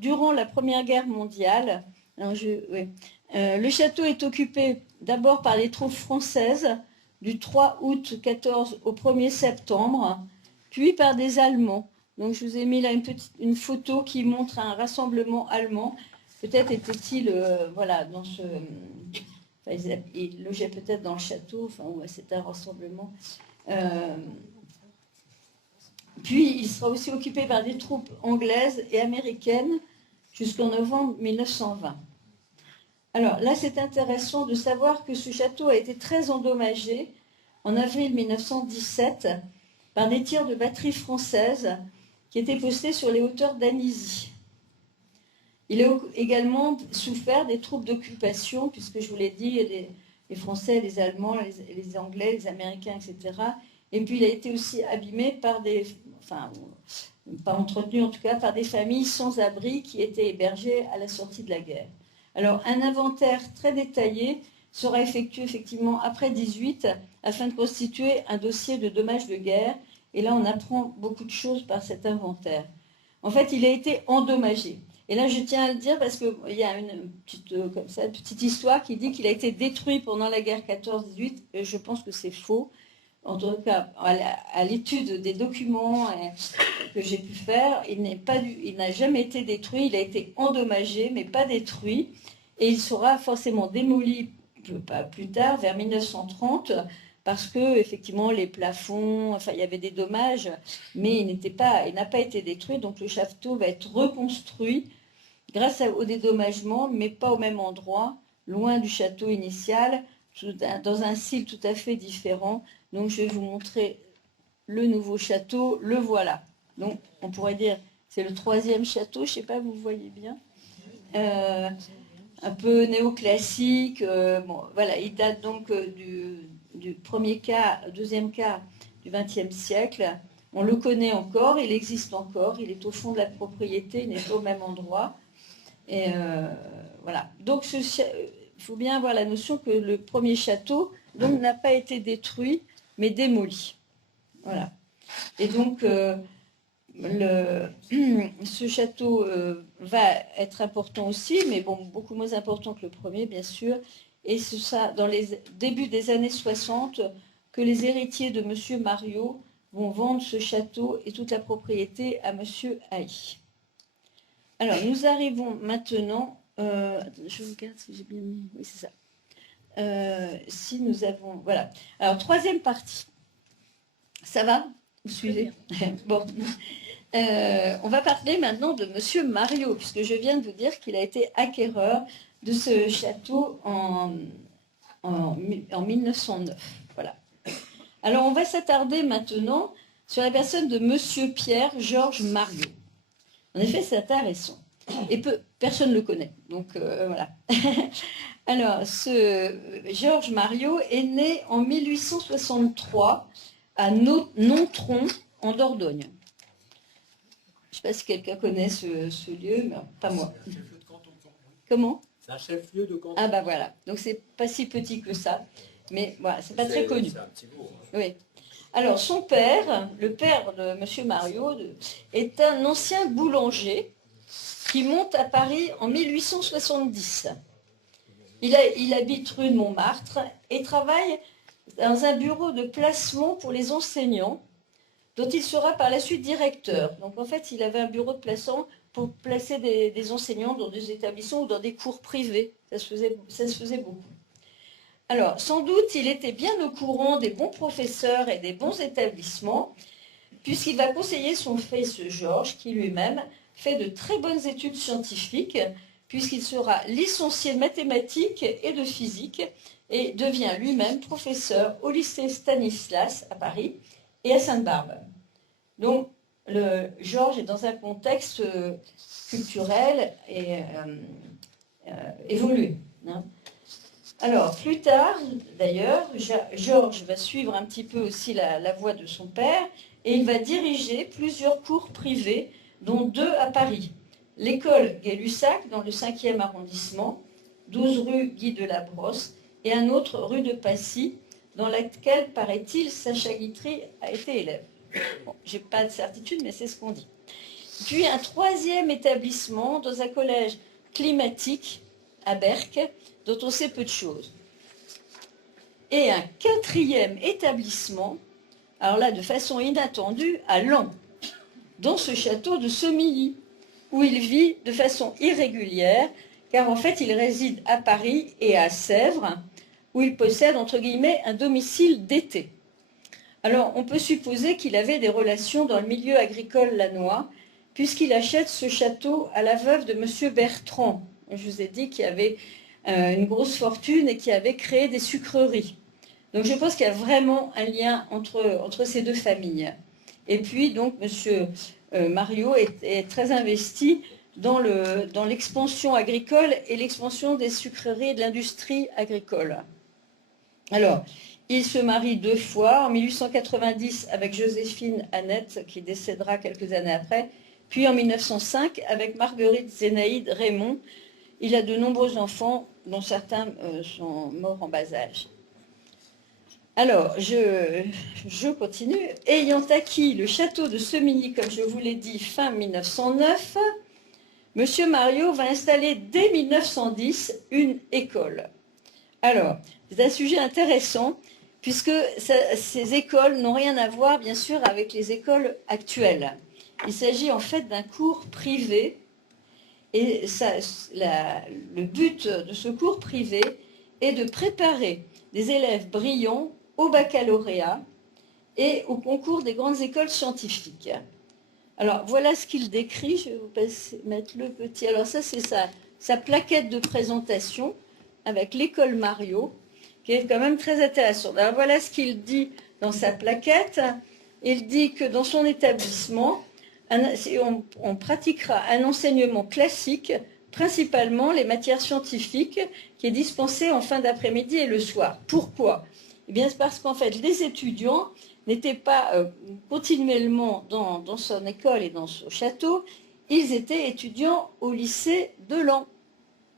durant la Première Guerre mondiale, le château est occupé d'abord par les troupes françaises du 3 août 14 au 1er septembre, puis par des Allemands. Donc je vous ai mis là une photo qui montre un rassemblement allemand. Peut-être était-il voilà, dans ce... Enfin, il logeait peut-être dans le château, enfin, ouais, c'était un rassemblement. Puis il sera aussi occupé par des troupes anglaises et américaines jusqu'en novembre 1920. Alors là, c'est intéressant de savoir que ce château a été très endommagé en avril 1917 par des tirs de batterie françaises qui étaient postés sur les hauteurs d'Anizy. Il a également souffert des troupes d'occupation, puisque je vous l'ai dit, les Français, les Allemands, les Anglais, les Américains, etc. Et puis il a été aussi abîmé par des, enfin, pas entretenu en tout cas, par des familles sans abri qui étaient hébergées à la sortie de la guerre. Alors un inventaire très détaillé sera effectué effectivement après 18 afin de constituer un dossier de dommages de guerre. Et là, on apprend beaucoup de choses par cet inventaire. En fait, il a été endommagé. Et là, je tiens à le dire parce qu'il y a une petite histoire qui dit qu'il a été détruit pendant la guerre 14-18. Et je pense que c'est faux. En tout cas, à l'étude des documents que j'ai pu faire, il n'a jamais été détruit. Il a été endommagé, mais pas détruit. Et il sera forcément démoli pas plus tard, vers 1930, parce que effectivement les plafonds, enfin il y avait des dommages, mais il n'a pas été détruit, donc le château va être reconstruit grâce au dédommagement, mais pas au même endroit, loin du château initial, dans un style tout à fait différent. Donc je vais vous montrer le nouveau château, le voilà. Donc on pourrait dire c'est le 3e château, je ne sais pas, vous voyez bien. Un peu néoclassique. Bon, voilà, il date donc du premier quart, deuxième quart du XXe siècle. On le connaît encore, il existe encore, il est au fond de la propriété, il n'est pas au même endroit. Et voilà. Donc il faut bien avoir la notion que le premier château n'a pas été détruit, mais démoli. Voilà. Et donc ce château va être important aussi, mais bon, beaucoup moins important que le premier, bien sûr. Et c'est ça, dans les débuts des années 60, que les héritiers de M. Mario vont vendre ce château et toute la propriété à M. Haï. Alors, nous arrivons maintenant... je regarde si j'ai bien mis... Oui, c'est ça. Si nous avons... Voilà. Alors, 3e partie. Ça va? Vous suivez? Bon. On va parler maintenant de M. Mario, puisque je viens de vous dire qu'il a été acquéreur de ce château en 1909. Voilà. Alors, on va s'attarder maintenant sur la personne de M. Pierre-Georges Mario. En effet, c'est intéressant. Et personne ne le connaît. Donc, voilà. Alors, ce Georges Mario est né en 1863 à Nontron, en Dordogne. Je ne sais pas si quelqu'un connaît ce lieu, mais pas moi. Comment? C'est un chef-lieu de canton. Ah bah voilà, donc c'est pas si petit que ça, mais voilà, c'est pas très connu. C'est un petit bourg. Oui. Alors son père, le père de M. Mario, est un ancien boulanger qui monte à Paris en 1870. Il habite rue de Montmartre et travaille dans un bureau de placement pour les enseignants, dont il sera par la suite directeur. Donc en fait, il avait un bureau de placement pour placer des enseignants dans des établissements ou dans des cours privés. Ça se faisait beaucoup. Alors, sans doute, il était bien au courant des bons professeurs et des bons établissements, puisqu'il va conseiller son fils Georges, qui lui-même fait de très bonnes études scientifiques, puisqu'il sera licencié de mathématiques et de physique, et devient lui-même professeur au lycée Stanislas à Paris et à Sainte-Barbe. Donc, Georges est dans un contexte culturel et évolué. Hein. Alors, plus tard, d'ailleurs, Georges va suivre un petit peu aussi la voie de son père et il va diriger plusieurs cours privés, dont 2 à Paris. L'école Gay-Lussac, dans le 5e arrondissement, 12 rue Guy de la Brosse, et un autre rue de Passy, dans laquelle, paraît-il, Sacha Guitry a été élève. Bon, je n'ai pas de certitude, mais c'est ce qu'on dit. Puis un 3e établissement dans un collège climatique à Berck, dont on sait peu de choses. Et un 4e établissement, alors là, de façon inattendue, à Laon, dans ce château de Semilly, où il vit de façon irrégulière, car en fait, il réside à Paris et à Sèvres, où il possède, entre guillemets, un domicile d'été. Alors, on peut supposer qu'il avait des relations dans le milieu agricole lannois, puisqu'il achète ce château à la veuve de M. Bertrand. Je vous ai dit qu'il avait une grosse fortune et qu'il avait créé des sucreries. Donc, je pense qu'il y a vraiment un lien entre ces deux familles. Et puis, donc, M. Mario est très investi dans l'expansion agricole et l'expansion des sucreries et de l'industrie agricole. Alors, il se marie 2 fois, en 1890 avec Joséphine Annette, qui décédera quelques années après, puis en 1905 avec Marguerite Zénaïde Raymond. Il a de nombreux enfants, dont certains sont morts en bas âge. Alors, je continue. Ayant acquis le château de Semilly, comme je vous l'ai dit, fin 1909, M. Mario va installer dès 1910 une école. Alors, c'est un sujet intéressant, puisque ces écoles n'ont rien à voir, bien sûr, avec les écoles actuelles. Il s'agit en fait d'un cours privé, et le but de ce cours privé est de préparer des élèves brillants au baccalauréat et au concours des grandes écoles scientifiques. Alors, voilà ce qu'il décrit. Je vais vous mettre le petit. Alors, ça, c'est sa plaquette de présentation avec l'école Mario, qui est quand même très intéressante. Alors, voilà ce qu'il dit dans sa plaquette. Il dit que dans son établissement, on pratiquera un enseignement classique, principalement les matières scientifiques, qui est dispensé en fin d'après-midi et le soir. Pourquoi? Eh bien, c'est parce qu'en fait, les étudiants n'étaient pas continuellement dans son école et dans son château, ils étaient étudiants au lycée de Laon.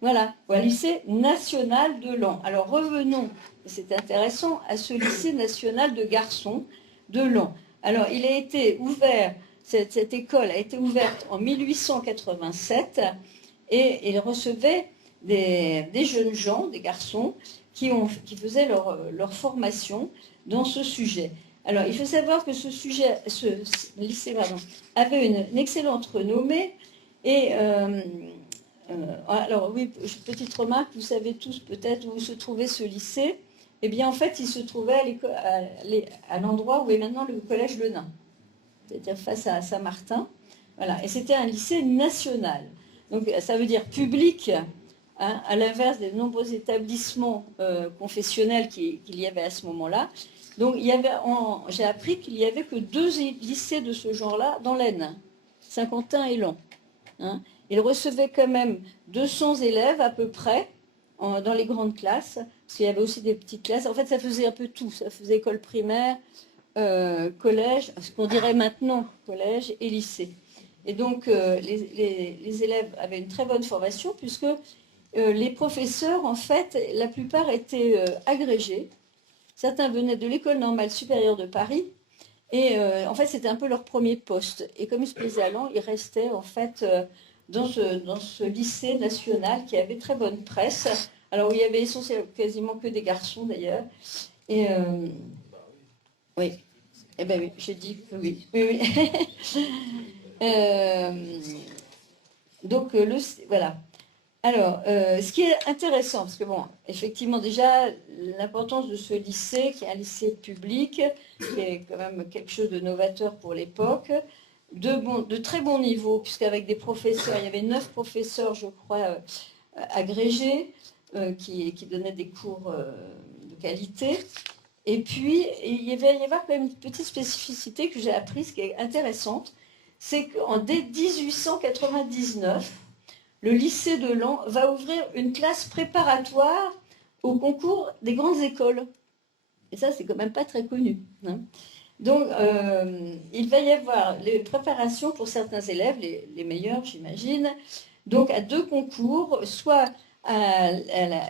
Voilà, au lycée national de Laon. Alors revenons, c'est intéressant, à ce lycée national de garçons de Laon. Alors il a été ouvert, cette école a été ouverte en 1887 et il recevait des jeunes gens, des garçons, qui faisaient leur formation dans ce sujet. Alors, il faut savoir que ce lycée avait une excellente renommée. Et, alors, oui, petite remarque, vous savez tous peut-être où se trouvait ce lycée. Eh bien, en fait, il se trouvait à l'endroit où est maintenant le collège Le Nain, c'est-à-dire face à Saint-Martin. Voilà. Et c'était un lycée national. Donc, ça veut dire public, hein, à l'inverse des nombreux établissements confessionnels qu'il y avait à ce moment-là. Donc, j'ai appris qu'il n'y avait que 2 lycées de ce genre-là dans l'Aisne, Saint-Quentin et Laon. Hein. Ils recevaient quand même 200 élèves à peu près dans les grandes classes, parce qu'il y avait aussi des petites classes. En fait, ça faisait un peu tout. Ça faisait école primaire, collège, ce qu'on dirait maintenant collège et lycée. Et donc, les élèves avaient une très bonne formation, puisque les professeurs, en fait, la plupart étaient agrégés. Certains venaient de l'École normale supérieure de Paris et en fait c'était un peu leur premier poste. Et comme ils se plaisaient à Laon, ils restaient en fait dans ce lycée national qui avait très bonne presse. Alors il y avait quasiment que des garçons d'ailleurs. Et oui, eh ben oui, j'ai dit que oui. Oui, oui. Donc voilà. Alors, ce qui est intéressant, parce que bon, effectivement, déjà, l'importance de ce lycée, qui est un lycée public, qui est quand même quelque chose de novateur pour l'époque, de très bon niveau, puisqu'avec des professeurs, il y avait 9 professeurs, je crois, agrégés, qui donnaient des cours de qualité. Et puis, il va y avoir quand même une petite spécificité que j'ai apprise, qui est intéressante, c'est dès 1899, le lycée de Laon va ouvrir une classe préparatoire au concours des grandes écoles. Et ça, c'est quand même pas très connu. Hein. Donc, il va y avoir les préparations pour certains élèves, les meilleurs, j'imagine, donc à 2 concours, soit à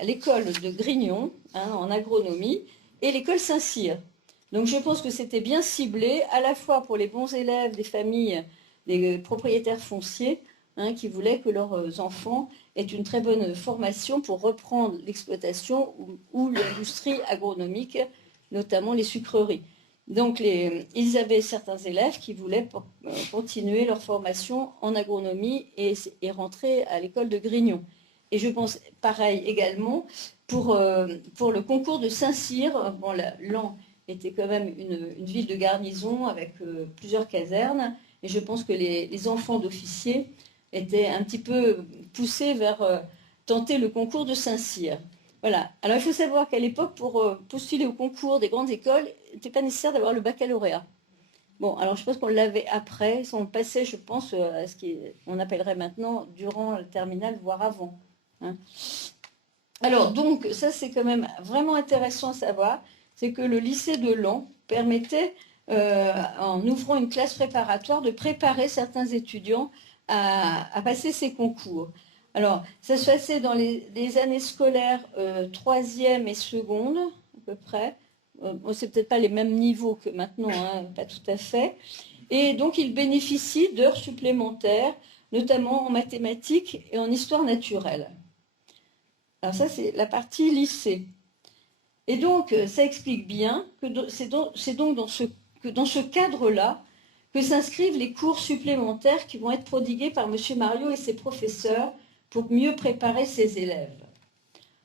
l'école de Grignon, hein, en agronomie, et l'école Saint-Cyr. Donc, je pense que c'était bien ciblé, à la fois pour les bons élèves des familles, des propriétaires fonciers, hein, qui voulaient que leurs enfants aient une très bonne formation pour reprendre l'exploitation ou l'industrie agronomique, notamment les sucreries. Donc, ils avaient certains élèves qui voulaient continuer leur formation en agronomie et rentrer à l'école de Grignon. Et je pense pareil également pour le concours de Saint-Cyr. Bon, Laon était quand même une ville de garnison avec plusieurs casernes. Et je pense que les enfants d'officiers étaient un petit peu poussés vers tenter le concours de Saint-Cyr. Voilà. Alors, il faut savoir qu'à l'époque, pour postuler au concours des grandes écoles, il n'était pas nécessaire d'avoir le baccalauréat. Bon, alors je pense qu'on l'avait après, on passait, je pense, à ce qu'on appellerait maintenant durant le terminal, voire avant. Hein. Alors, donc, ça, c'est quand même vraiment intéressant à savoir, c'est que le lycée de Laon permettait, en ouvrant une classe préparatoire, de préparer certains étudiants à passer ces concours. Alors, ça se passait dans les années scolaires 3e et seconde, à peu près. C'est peut-être pas les mêmes niveaux que maintenant, hein, pas tout à fait. Et donc, ils bénéficient d'heures supplémentaires, notamment en mathématiques et en histoire naturelle. Alors ça, c'est la partie lycée. Et donc, ça explique bien que c'est donc dans ce cadre-là que s'inscrivent les cours supplémentaires qui vont être prodigués par M. Mario et ses professeurs pour mieux préparer ses élèves.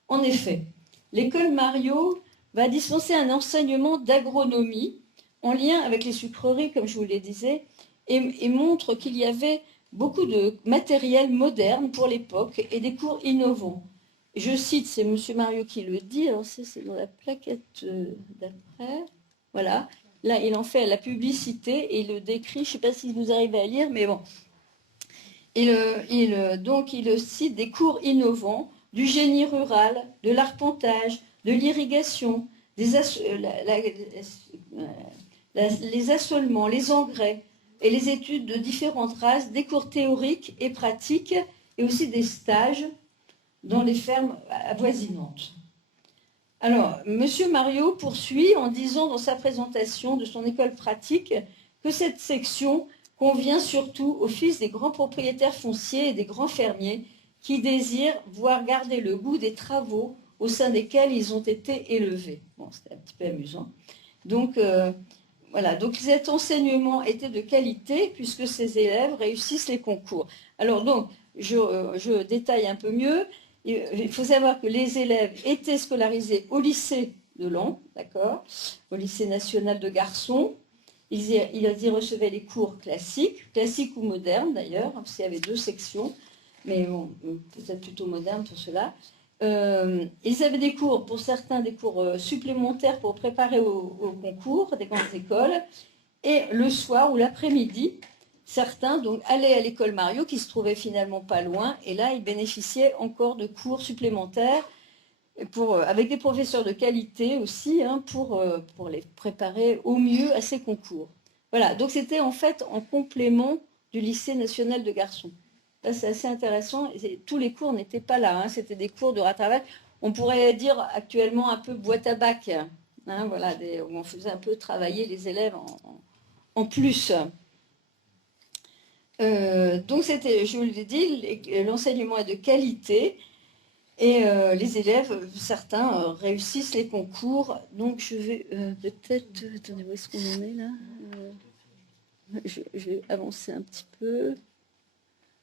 En effet, l'école Mario va dispenser un enseignement d'agronomie en lien avec les sucreries, comme je vous le disais, et montre qu'il y avait beaucoup de matériel moderne pour l'époque et des cours innovants. Je cite, c'est M. Mario qui le dit, alors c'est dans la plaquette d'après, voilà. Là, il en fait la publicité et il le décrit, je ne sais pas si vous arrivez à lire, mais bon. Donc, il cite des cours innovants, du génie rural, de l'arpentage, de l'irrigation, les assolements, les engrais et les études de différentes races, des cours théoriques et pratiques, et aussi des stages dans les fermes avoisinantes. Alors, M. Mario poursuit en disant dans sa présentation de son école pratique que cette section convient surtout aux fils des grands propriétaires fonciers et des grands fermiers qui désirent voir garder le goût des travaux au sein desquels ils ont été élevés. Bon, c'était un petit peu amusant. Donc, voilà. Donc, cet enseignement était de qualité puisque ces élèves réussissent les concours. Alors, donc, je détaille un peu mieux. Il faut savoir que les élèves étaient scolarisés au lycée de Laon, d'accord, au lycée national de garçons. Ils y recevaient les cours classiques ou modernes d'ailleurs, parce qu'il y avait 2 sections, mais bon, peut-être plutôt modernes pour cela. Ils avaient des cours, pour certains, des cours supplémentaires pour préparer au concours des grandes écoles. Et le soir ou l'après-midi, certains donc allaient à l'école Mario, qui se trouvait finalement pas loin, et là, ils bénéficiaient encore de cours supplémentaires avec des professeurs de qualité aussi, hein, pour les préparer au mieux à ces concours. Voilà, donc c'était en fait en complément du lycée national de garçons. Là, c'est assez intéressant. Tous les cours n'étaient pas là, hein, c'était des cours de rattrapage. On pourrait dire actuellement un peu boîte à bac, hein, voilà, où on faisait un peu travailler les élèves en plus. Donc c'était, je vous l'ai dit, l'enseignement est de qualité et les élèves, certains réussissent les concours. Donc je vais peut-être, attendez, où est-ce qu'on en est là, je vais avancer un petit peu.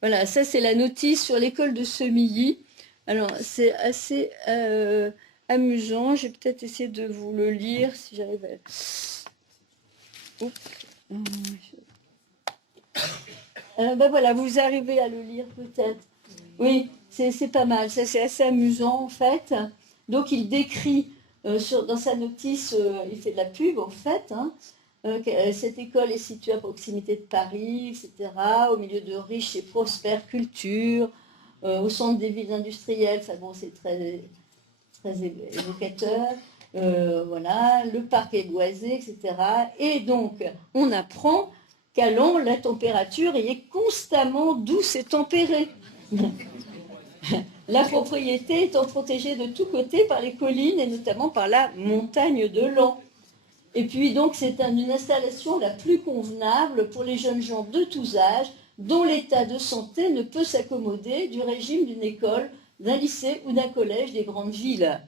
Voilà, ça c'est la notice sur l'école de Semilly. Alors c'est assez amusant. Je vais peut-être essayer de vous le lire si j'arrive à... Oups. Ben voilà, vous arrivez à le lire peut-être. Oui, c'est pas mal, ça c'est assez amusant en fait. Donc il décrit dans sa notice, il fait de la pub en fait, hein, cette école est située à proximité de Paris, etc., au milieu de riches et prospères cultures, au centre des villes industrielles, enfin bon, c'est très, très évocateur. Voilà, le parc est boisé, etc. Et donc, on apprend qu'à Laon, la température est constamment douce et tempérée. La propriété étant protégée de tous côtés par les collines et notamment par la montagne de Laon. Et puis donc, c'est une installation la plus convenable pour les jeunes gens de tous âges dont l'état de santé ne peut s'accommoder du régime d'une école, d'un lycée ou d'un collège des grandes villes.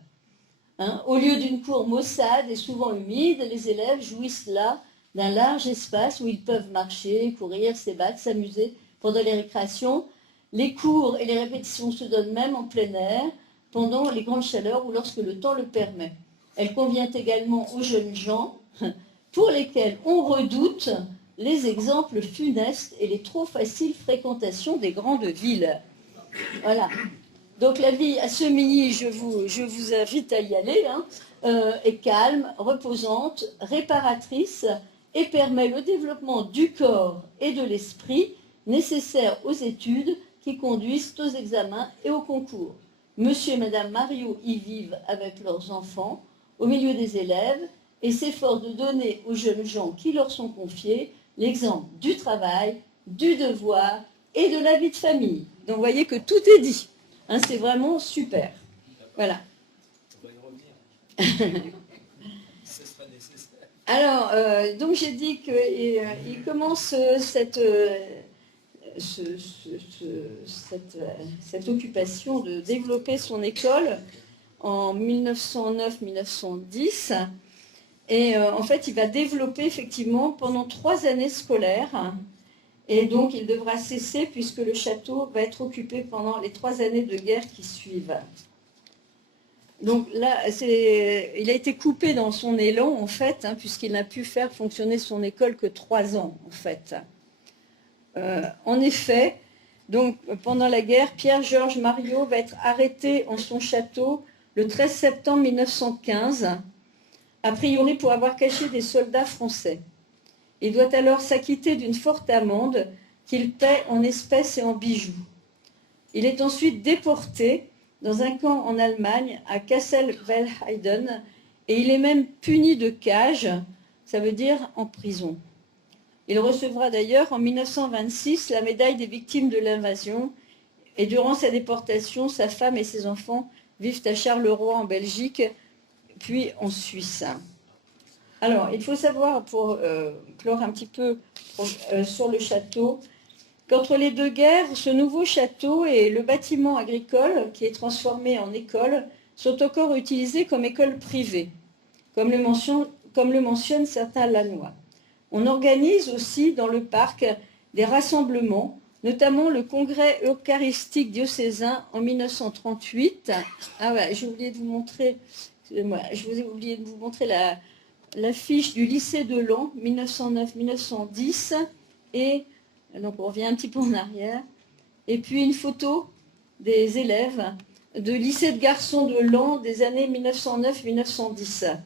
Hein, au lieu d'une cour maussade et souvent humide, les élèves jouissent là d'un large espace où ils peuvent marcher, courir, s'ébattre, s'amuser pendant les récréations. Les cours et les répétitions se donnent même en plein air pendant les grandes chaleurs ou lorsque le temps le permet. Elle convient également aux jeunes gens pour lesquels on redoute les exemples funestes et les trop faciles fréquentations des grandes villes. Voilà. Donc la vie à Semilly, je vous invite à y aller, hein, est calme, reposante, réparatrice et permet le développement du corps et de l'esprit nécessaires aux études qui conduisent aux examens et aux concours. Monsieur et Madame Mario y vivent avec leurs enfants, au milieu des élèves, et s'efforcent de donner aux jeunes gens qui leur sont confiés l'exemple du travail, du devoir et de la vie de famille. Donc vous voyez que tout est dit. Hein, c'est vraiment super. Voilà. On va y revenir. Ce sera nécessaire. Alors, donc j'ai dit qu'il commence cette occupation de développer son école en 1909-1910. Et en fait, il va développer effectivement pendant 3 années scolaires. Et donc, il devra cesser puisque le château va être occupé pendant les 3 années de guerre qui suivent. Donc là, il a été coupé dans son élan, en fait, hein, puisqu'il n'a pu faire fonctionner son école que 3 ans, en fait. En effet, donc, pendant la guerre, Pierre-Georges Mariot va être arrêté en son château le 13 septembre 1915, a priori pour avoir caché des soldats français. Il doit alors s'acquitter d'une forte amende qu'il paie en espèces et en bijoux. Il est ensuite déporté dans un camp en Allemagne, à Kassel-Wellheiden, et il est même puni de cage, ça veut dire en prison. Il recevra d'ailleurs en 1926 la médaille des victimes de l'invasion, et durant sa déportation, sa femme et ses enfants vivent à Charleroi en Belgique, puis en Suisse. Alors, il faut savoir, pour clore un petit peu sur le château, qu'entre les 2 guerres, ce nouveau château et le bâtiment agricole, qui est transformé en école, sont encore utilisés comme école privée, comme le mentionnent certains Lannois. On organise aussi dans le parc des rassemblements, notamment le congrès eucharistique diocésain en 1938. Ah ouais, j'ai oublié de vous montrer, excusez-moi, je vous ai oublié de vous montrer l'affiche du lycée de Laon, 1909-1910, et donc on revient un petit peu en arrière, et puis une photo des élèves de lycée de garçons de Laon des années 1909-1910.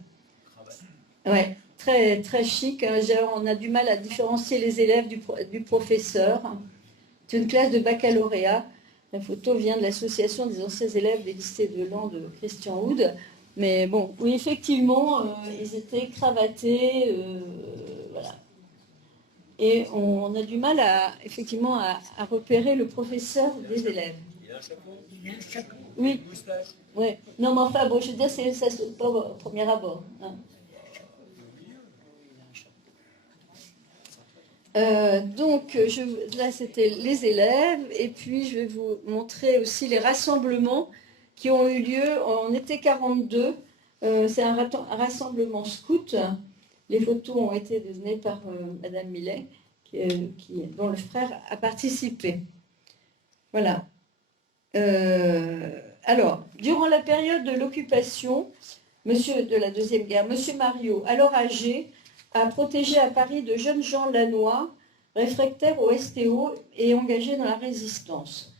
Ouais, très, très chic. On a du mal à différencier les élèves du professeur. C'est une classe de baccalauréat. La photo vient de l'association des anciens élèves des lycées de Laon de Christian Houd. Mais bon, oui, effectivement, ils étaient cravatés, voilà. Et on a du mal effectivement à repérer le professeur des élèves. Oui. Oui. Non, mais enfin, bon, je veux dire, ça se pas au premier abord. Hein. Donc, là, c'était les élèves, et puis je vais vous montrer aussi les rassemblements qui ont eu lieu en été 42. C'est un rassemblement scout. Les photos ont été données par Madame Millet, dont le frère a participé. Voilà. Alors, durant la période de l'occupation, de la Deuxième Guerre, Monsieur Mariot, alors âgé, a protégé à Paris de jeunes gens lannois, réfractaires au STO et engagés dans la résistance.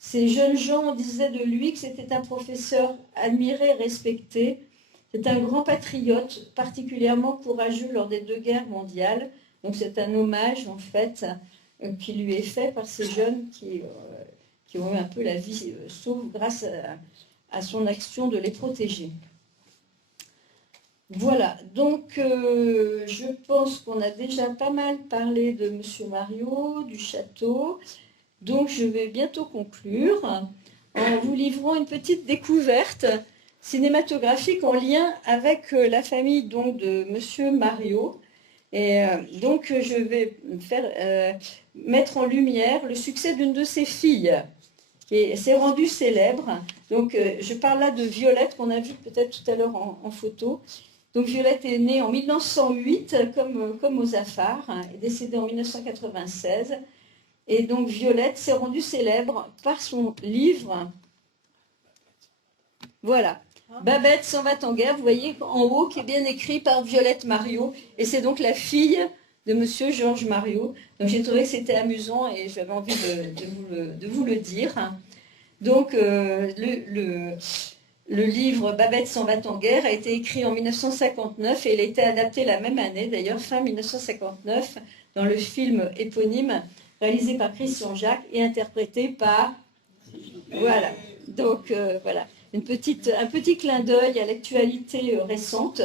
Ces jeunes gens disaient de lui que c'était un professeur admiré, respecté. C'est un grand patriote, particulièrement courageux lors des 2 guerres mondiales. Donc c'est un hommage, en fait, qui lui est fait par ces jeunes qui ont eu un peu la vie sauve grâce à son action de les protéger. Voilà, donc je pense qu'on a déjà pas mal parlé de M. Mariot, du château, donc je vais bientôt conclure en vous livrant une petite découverte cinématographique en lien avec la famille donc, de M. Mariot. Et donc je vais mettre en lumière le succès d'une de ses filles, qui s'est rendue célèbre. Donc je parle là de Violette, qu'on a vu peut-être tout à l'heure en photo. Donc Violette est née en 1908, comme Mozafar, est décédée en 1996. Et donc Violette s'est rendue célèbre par son livre, voilà, Babette s'en va en guerre, vous voyez en haut, qui est bien écrit par Violette Mariot. Et c'est donc la fille de Monsieur Georges Mariot. Donc j'ai trouvé que c'était amusant et j'avais envie de vous le dire. Donc le livre Babette s'en va en guerre a été écrit en 1959 et il a été adapté la même année, d'ailleurs fin 1959, dans le film éponyme réalisé par Christian Jacques et interprété par... Voilà, donc voilà, un petit clin d'œil à l'actualité récente.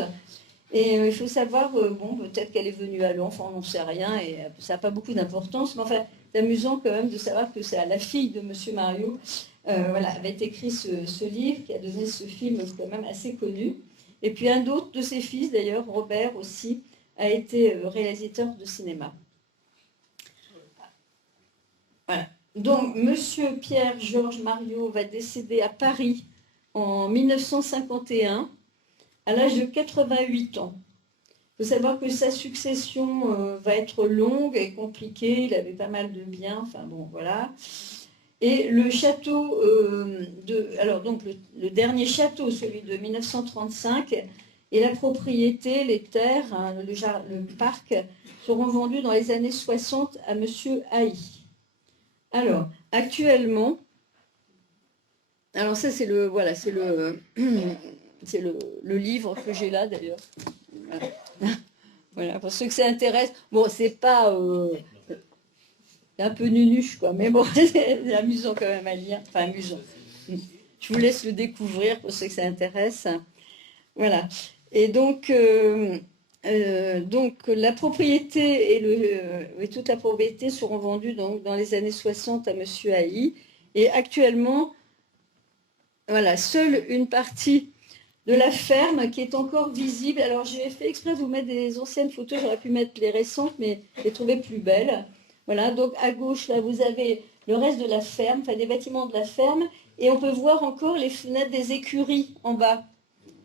Et il faut savoir, bon, peut-être qu'elle est venue à l'enfant, on n'en sait rien, et ça n'a pas beaucoup d'importance, mais enfin, c'est amusant quand même de savoir que c'est à la fille de M. Mariot, voilà, avait écrit ce livre qui a donné ce film quand même assez connu. Et puis un autre de ses fils, d'ailleurs, Robert aussi, a été réalisateur de cinéma. Voilà. Donc, M. Pierre-Georges Mariot va décéder à Paris en 1951, à l'âge de 88 ans. Il faut savoir que sa succession va être longue et compliquée. Il avait pas mal de biens, enfin bon, voilà. Et le château, alors donc le dernier château, celui de 1935, et la propriété, les terres, hein, le parc, seront vendus dans les années 60 à M. Haï. Alors, actuellement, alors ça c'est le, voilà, c'est le livre que j'ai là d'ailleurs. Voilà. Voilà, pour ceux que ça intéresse. Bon, c'est pas un peu nunuche, quoi, mais bon, c'est amusant quand même à lire. Enfin, amusant. Je vous laisse le découvrir pour ceux que ça intéresse. Voilà. Et donc la propriété et toute la propriété seront vendues donc, dans les années 60 à M. Haï. Et actuellement, voilà, seule une partie de la ferme qui est encore visible. Alors j'ai fait exprès de vous mettre des anciennes photos, j'aurais pu mettre les récentes, mais je les trouvais plus belles. Voilà, donc à gauche, là, vous avez le reste de la ferme, enfin des bâtiments de la ferme, et on peut voir encore les fenêtres des écuries en bas,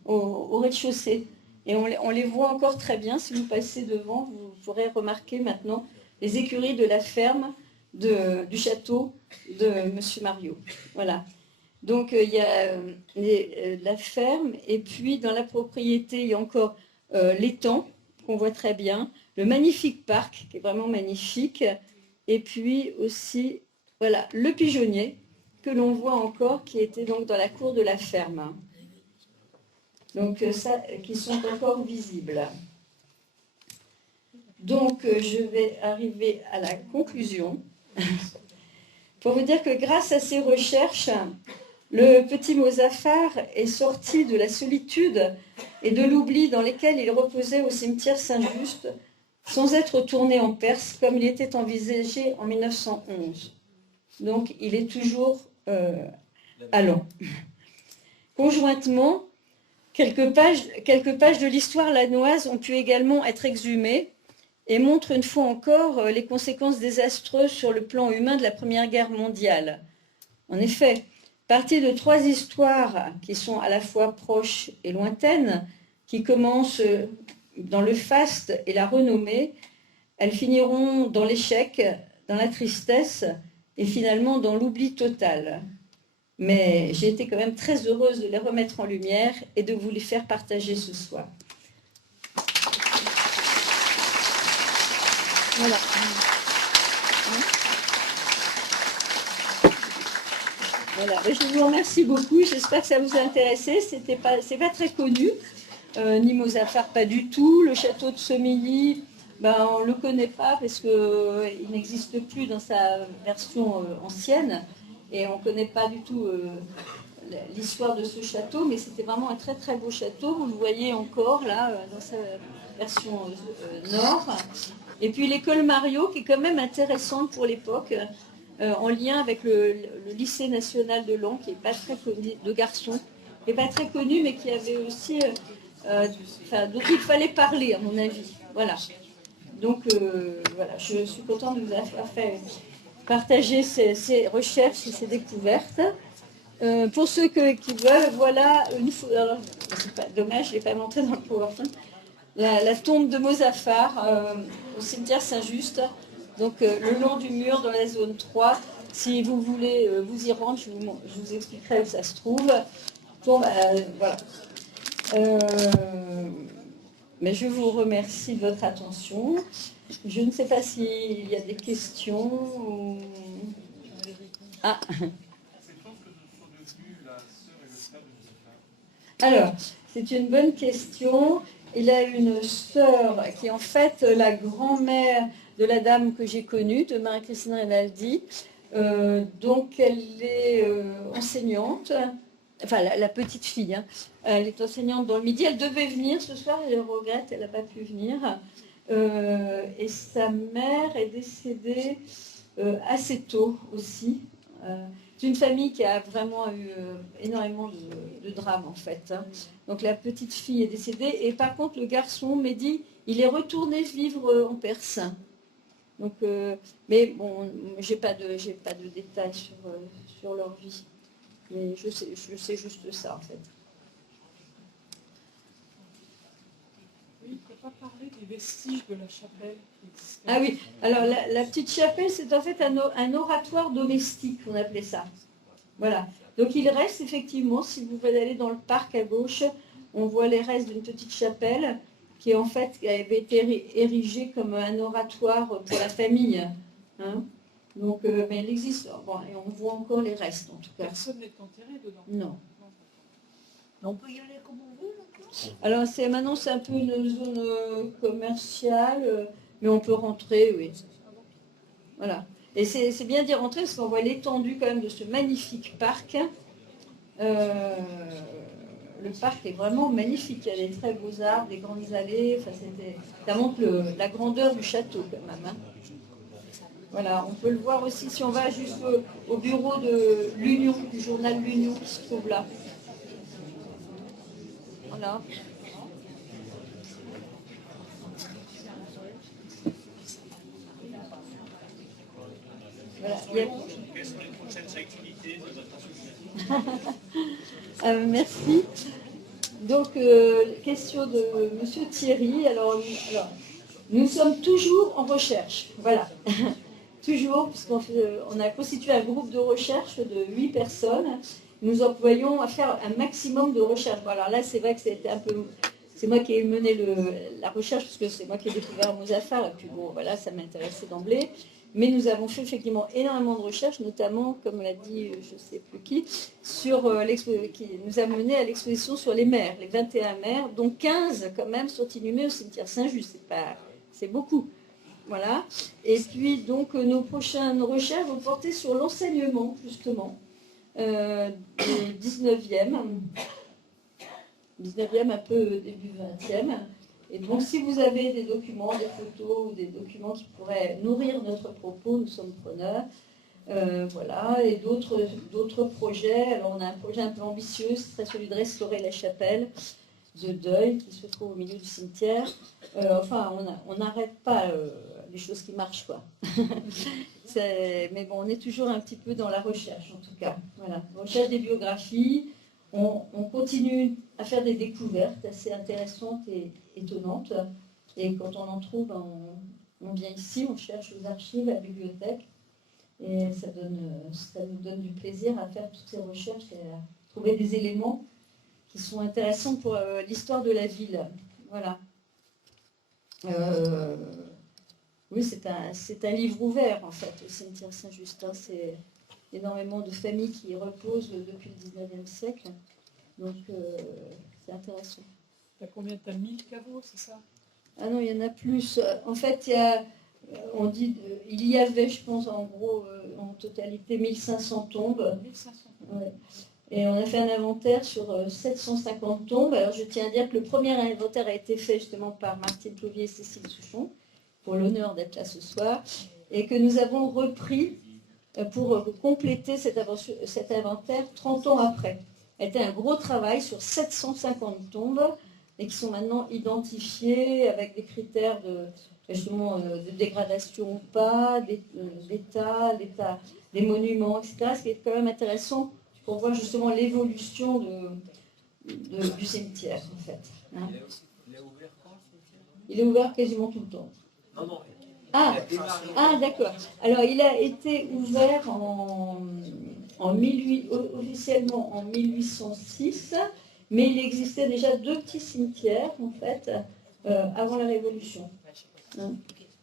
au rez-de-chaussée. Et on les voit encore très bien. Si vous passez devant, vous pourrez remarquer maintenant les écuries de la ferme du château de M. Mario. Voilà. Donc, il y a la ferme, et puis dans la propriété, il y a encore l'étang, qu'on voit très bien, le magnifique parc, qui est vraiment magnifique, et puis aussi, voilà, le pigeonnier, que l'on voit encore, qui était donc dans la cour de la ferme. Donc, ça, qui sont encore visibles. Donc, je vais arriver à la conclusion, pour vous dire que grâce à ces recherches, le petit Mozafar est sorti de la solitude et de l'oubli dans lesquels il reposait au cimetière Saint-Just, sans être retourné en Perse comme il était envisagé en 1911. Donc il est toujours allant. Conjointement, quelques pages de l'histoire lannoise ont pu également être exhumées et montrent une fois encore les conséquences désastreuses sur le plan humain de la Première Guerre mondiale. En effet, partie de 3 histoires qui sont à la fois proches et lointaines, qui commencent dans le faste et la renommée, elles finiront dans l'échec, dans la tristesse et finalement dans l'oubli total. Mais j'ai été quand même très heureuse de les remettre en lumière et de vous les faire partager ce soir. Voilà. Voilà. Je vous remercie beaucoup. J'espère que ça vous a intéressé. C'est pas très connu. Ni Mozafar, pas du tout. Le château de Somilly, on ne le connaît pas parce qu'il n'existe plus dans sa version ancienne. Et on ne connaît pas du tout l'histoire de ce château. Mais c'était vraiment un très très beau château. Vous le voyez encore là, dans sa version nord. Et puis l'école Mario, qui est quand même intéressante pour l'époque. En lien avec le lycée national de Laon, qui n'est pas très connu, de garçons, qui n'est pas très connu, mais qui avait aussi, dont il fallait parler, à mon avis. Voilà. Donc, voilà, je suis contente de vous avoir fait partager ces recherches et ces découvertes. Pour ceux qui veulent, voilà une photo. C'est pas dommage, je ne l'ai pas montré dans le PowerPoint. La tombe de Mozafar au cimetière Saint-Just. Donc le long du mur dans la zone 3, si vous voulez vous y rendre, je vous expliquerai où ça se trouve. Bon, voilà. Mais je vous remercie de votre attention. Je ne sais pas s'il y a des questions. Ou... Ah. Alors, c'est une bonne question. Il a une sœur qui est en fait la grand-mère de la dame que j'ai connue, de Marie-Christine Rinaldi. Donc, elle est enseignante, enfin la petite fille, hein. Elle est enseignante dans le Midi. Elle devait venir ce soir, elle regrette, elle n'a pas pu venir. Et sa mère est décédée assez tôt aussi. C'est une famille qui a vraiment eu énormément de drames en fait, hein. Donc la petite fille est décédée et par contre le garçon, Mehdi, il est retourné vivre en Perse. Donc, mais bon, j'ai pas de détails sur leur vie. Mais je sais juste ça en fait. pas parlé des vestiges de la chapelle qui existait. Ah oui, alors la petite chapelle, c'est en fait un oratoire domestique, on appelait ça. Voilà. Donc il reste effectivement, si vous voulez aller dans le parc à gauche, on voit les restes d'une petite chapelle qui en fait avait été érigée comme un oratoire pour la famille. Hein. Donc, mais elle existe, bon, et on voit encore les restes en tout cas. Personne n'est enterré dedans. Non. On peut y aller comme on veut, là. Alors maintenant c'est un peu une zone commerciale, mais on peut rentrer, oui. Voilà. Et c'est bien d'y rentrer parce qu'on voit l'étendue quand même de ce magnifique parc. Le parc est vraiment magnifique. Il y a des très beaux arbres, des grandes allées. Enfin, ça montre la grandeur du château quand même. Hein. Voilà, on peut le voir aussi si on va jusqu'au bureau de l'Union, du journal L'Union qui se trouve là. Voilà. Voilà. Quelles sont les prochaines activités de votre association? Merci. Donc, question de Monsieur Thierry. Alors, nous sommes toujours en recherche. Voilà. Toujours, puisqu'on a constitué un groupe de recherche de 8 personnes. Nous employons à faire un maximum de recherche. Bon, alors là, c'est vrai que c'était un peu... C'est moi qui ai mené la recherche, parce que c'est moi qui ai découvert Mozafar, et puis bon, voilà, ça m'intéressait d'emblée. Mais nous avons fait effectivement énormément de recherches, notamment, comme l'a dit je ne sais plus qui, qui nous a mené à l'exposition sur les mers, les 21 mers, dont 15 quand même sont inhumées au cimetière Saint-Just. C'est beaucoup. Voilà. Et puis, donc, nos prochaines recherches vont porter sur l'enseignement, justement, du 19e, un peu début 20e. Et donc, si vous avez des documents, des photos, ou des documents qui pourraient nourrir notre propos, nous sommes preneurs. Voilà. Et d'autres projets. Alors, on a un projet un peu ambitieux, ce serait celui de restaurer la chapelle de deuil qui se trouve au milieu du cimetière. Enfin, on n'arrête pas les choses qui marchent, quoi. Mais bon, on est toujours un petit peu dans la recherche, en tout cas. Voilà. On recherche des biographies. On continue à faire des découvertes assez intéressantes et étonnantes. Et quand on en trouve, on vient ici, on cherche aux archives, à la bibliothèque. Et ça nous donne du plaisir à faire toutes ces recherches et à trouver des éléments qui sont intéressants pour l'histoire de la ville. Voilà. Oui, c'est un livre ouvert, en fait, au cimetière Saint-Just. C'est énormément de familles qui y reposent depuis le 19e siècle. Donc, c'est intéressant. T'as 1000 caveaux, c'est ça? Ah non, il y en a plus. En fait, il y avait, je pense, en gros, en totalité, 1500 tombes. 1500. Ouais. Et on a fait un inventaire sur 750 tombes. Alors, je tiens à dire que le premier inventaire a été fait justement par Martine Clovier et Cécile Souchon, pour l'honneur d'être là ce soir, et que nous avons repris pour compléter cet inventaire 30 ans après. Ça a été un gros travail sur 750 tombes, et qui sont maintenant identifiées avec des critères justement, de dégradation ou pas, l'état des monuments, etc. Ce qui est quand même intéressant pour voir justement l'évolution du cimetière, en fait. Hein. Il est ouvert quand? Il est ouvert quasiment tout le temps. Non. Ah, d'accord. Alors, il a été ouvert officiellement en 1806, mais il existait déjà 2 petits cimetières, en fait, avant la Révolution. Hein.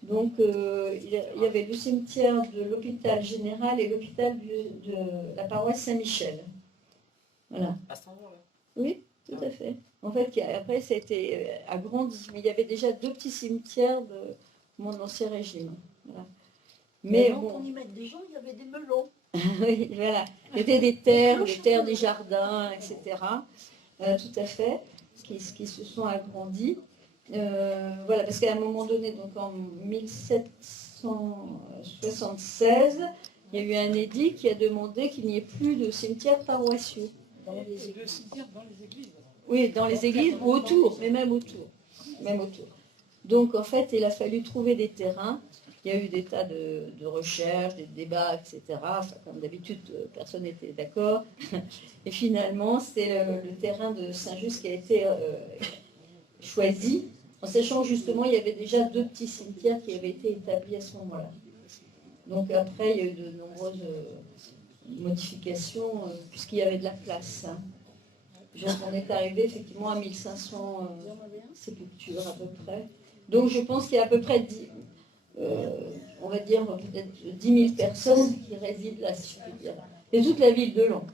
Donc, il y avait le cimetière de l'hôpital général et l'hôpital de la paroisse Saint-Michel. Voilà. À cet endroit-là? Oui, tout à fait. En fait, après, ça a été agrandi, mais il y avait déjà 2 petits cimetières de mon ancien régime. Voilà. Mais avant bon. qu'on y mette des gens, il y avait des melons. Oui, voilà. C'était des terres, des jardins, etc. Tout à fait, qui se sont agrandis. Voilà, parce qu'à un moment donné, donc en 1776, il y a eu un édit qui a demandé qu'il n'y ait plus de cimetières paroissiaux dans les églises. De cimetières dans les églises. Oui, dans les églises ou autour, mais même autour. Donc en fait, il a fallu trouver des terrains. Il y a eu des tas de recherches, des débats, etc. Enfin, comme d'habitude, personne n'était d'accord. Et finalement, c'est le terrain de Saint-Just qui a été choisi. En sachant justement, il y avait déjà 2 petits cimetières qui avaient été établis à ce moment-là. Donc après, il y a eu de nombreuses modifications, puisqu'il y avait de la place. Hein. Donc on est arrivé effectivement à 1500 sépultures à peu près. Donc je pense qu'il y a à peu près 10 000 personnes qui résident là, si je puis dire. Et toute la ville de Laon.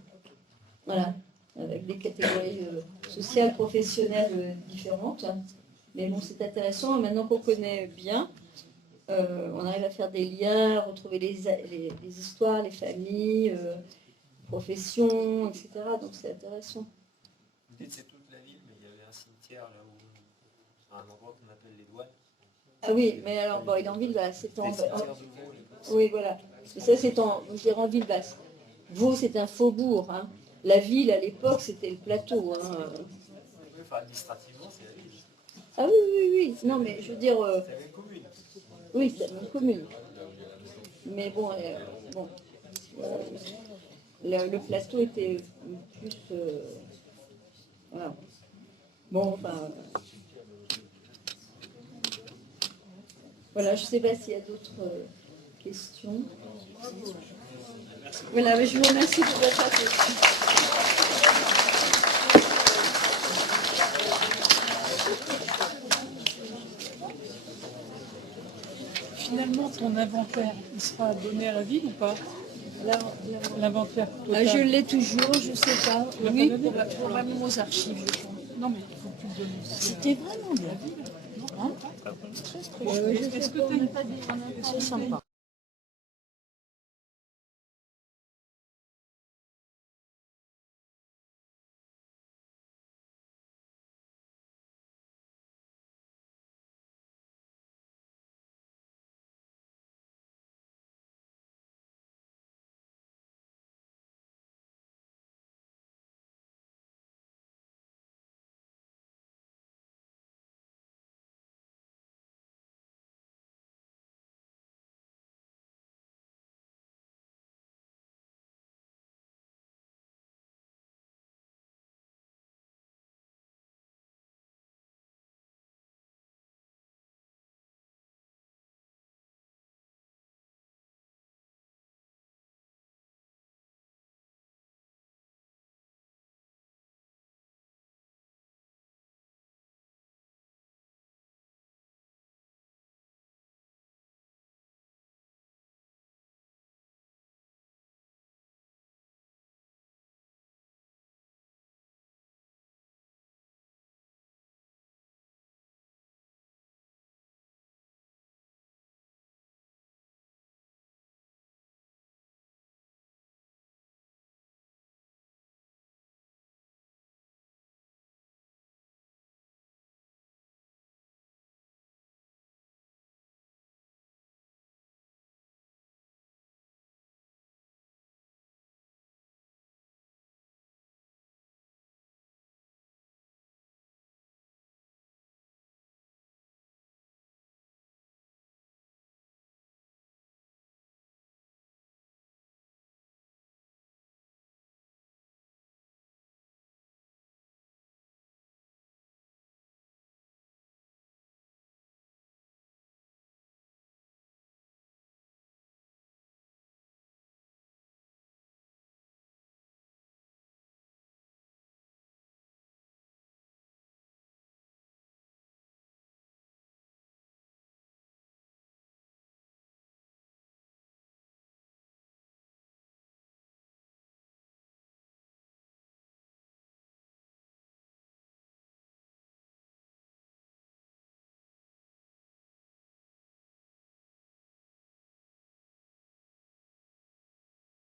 Voilà, avec des catégories sociales, professionnelles différentes. Mais bon, c'est intéressant. Maintenant qu'on connaît bien, on arrive à faire des liens, retrouver les histoires, les familles, professions, etc. Donc c'est intéressant. Vous dites c'est toute la ville, mais il y avait un cimetière là où, à un endroit qu'on appelle les Douanes. Ah oui, mais alors, bon, il est en ville basse, c'est en... Les cimetières de Vaud. Oui, voilà. Ça, c'est en ville basse. Vaud, c'est un faubourg. Hein. La ville, à l'époque, c'était le plateau. Hein. Enfin, administrativement, c'est la ville. Ah oui, oui, oui. Non, mais je veux dire... C'est la même commune. Oui, c'est la même commune. Mais bon, le plateau était plus... voilà. Bon, enfin... Voilà, je ne sais pas s'il y a d'autres questions. Voilà, mais je vous remercie de votre attention. Finalement, ton inventaire, il sera donné à la ville ou pas? L'inventaire Ah, total. je l'ai toujours, je ne sais pas. l'as Oui, pas donné probablement aux archives, je pense. Non, mais il faut que tu le donnes aussi. C'était vraiment bien. Hein Est-ce que tu as une... C'est sympa.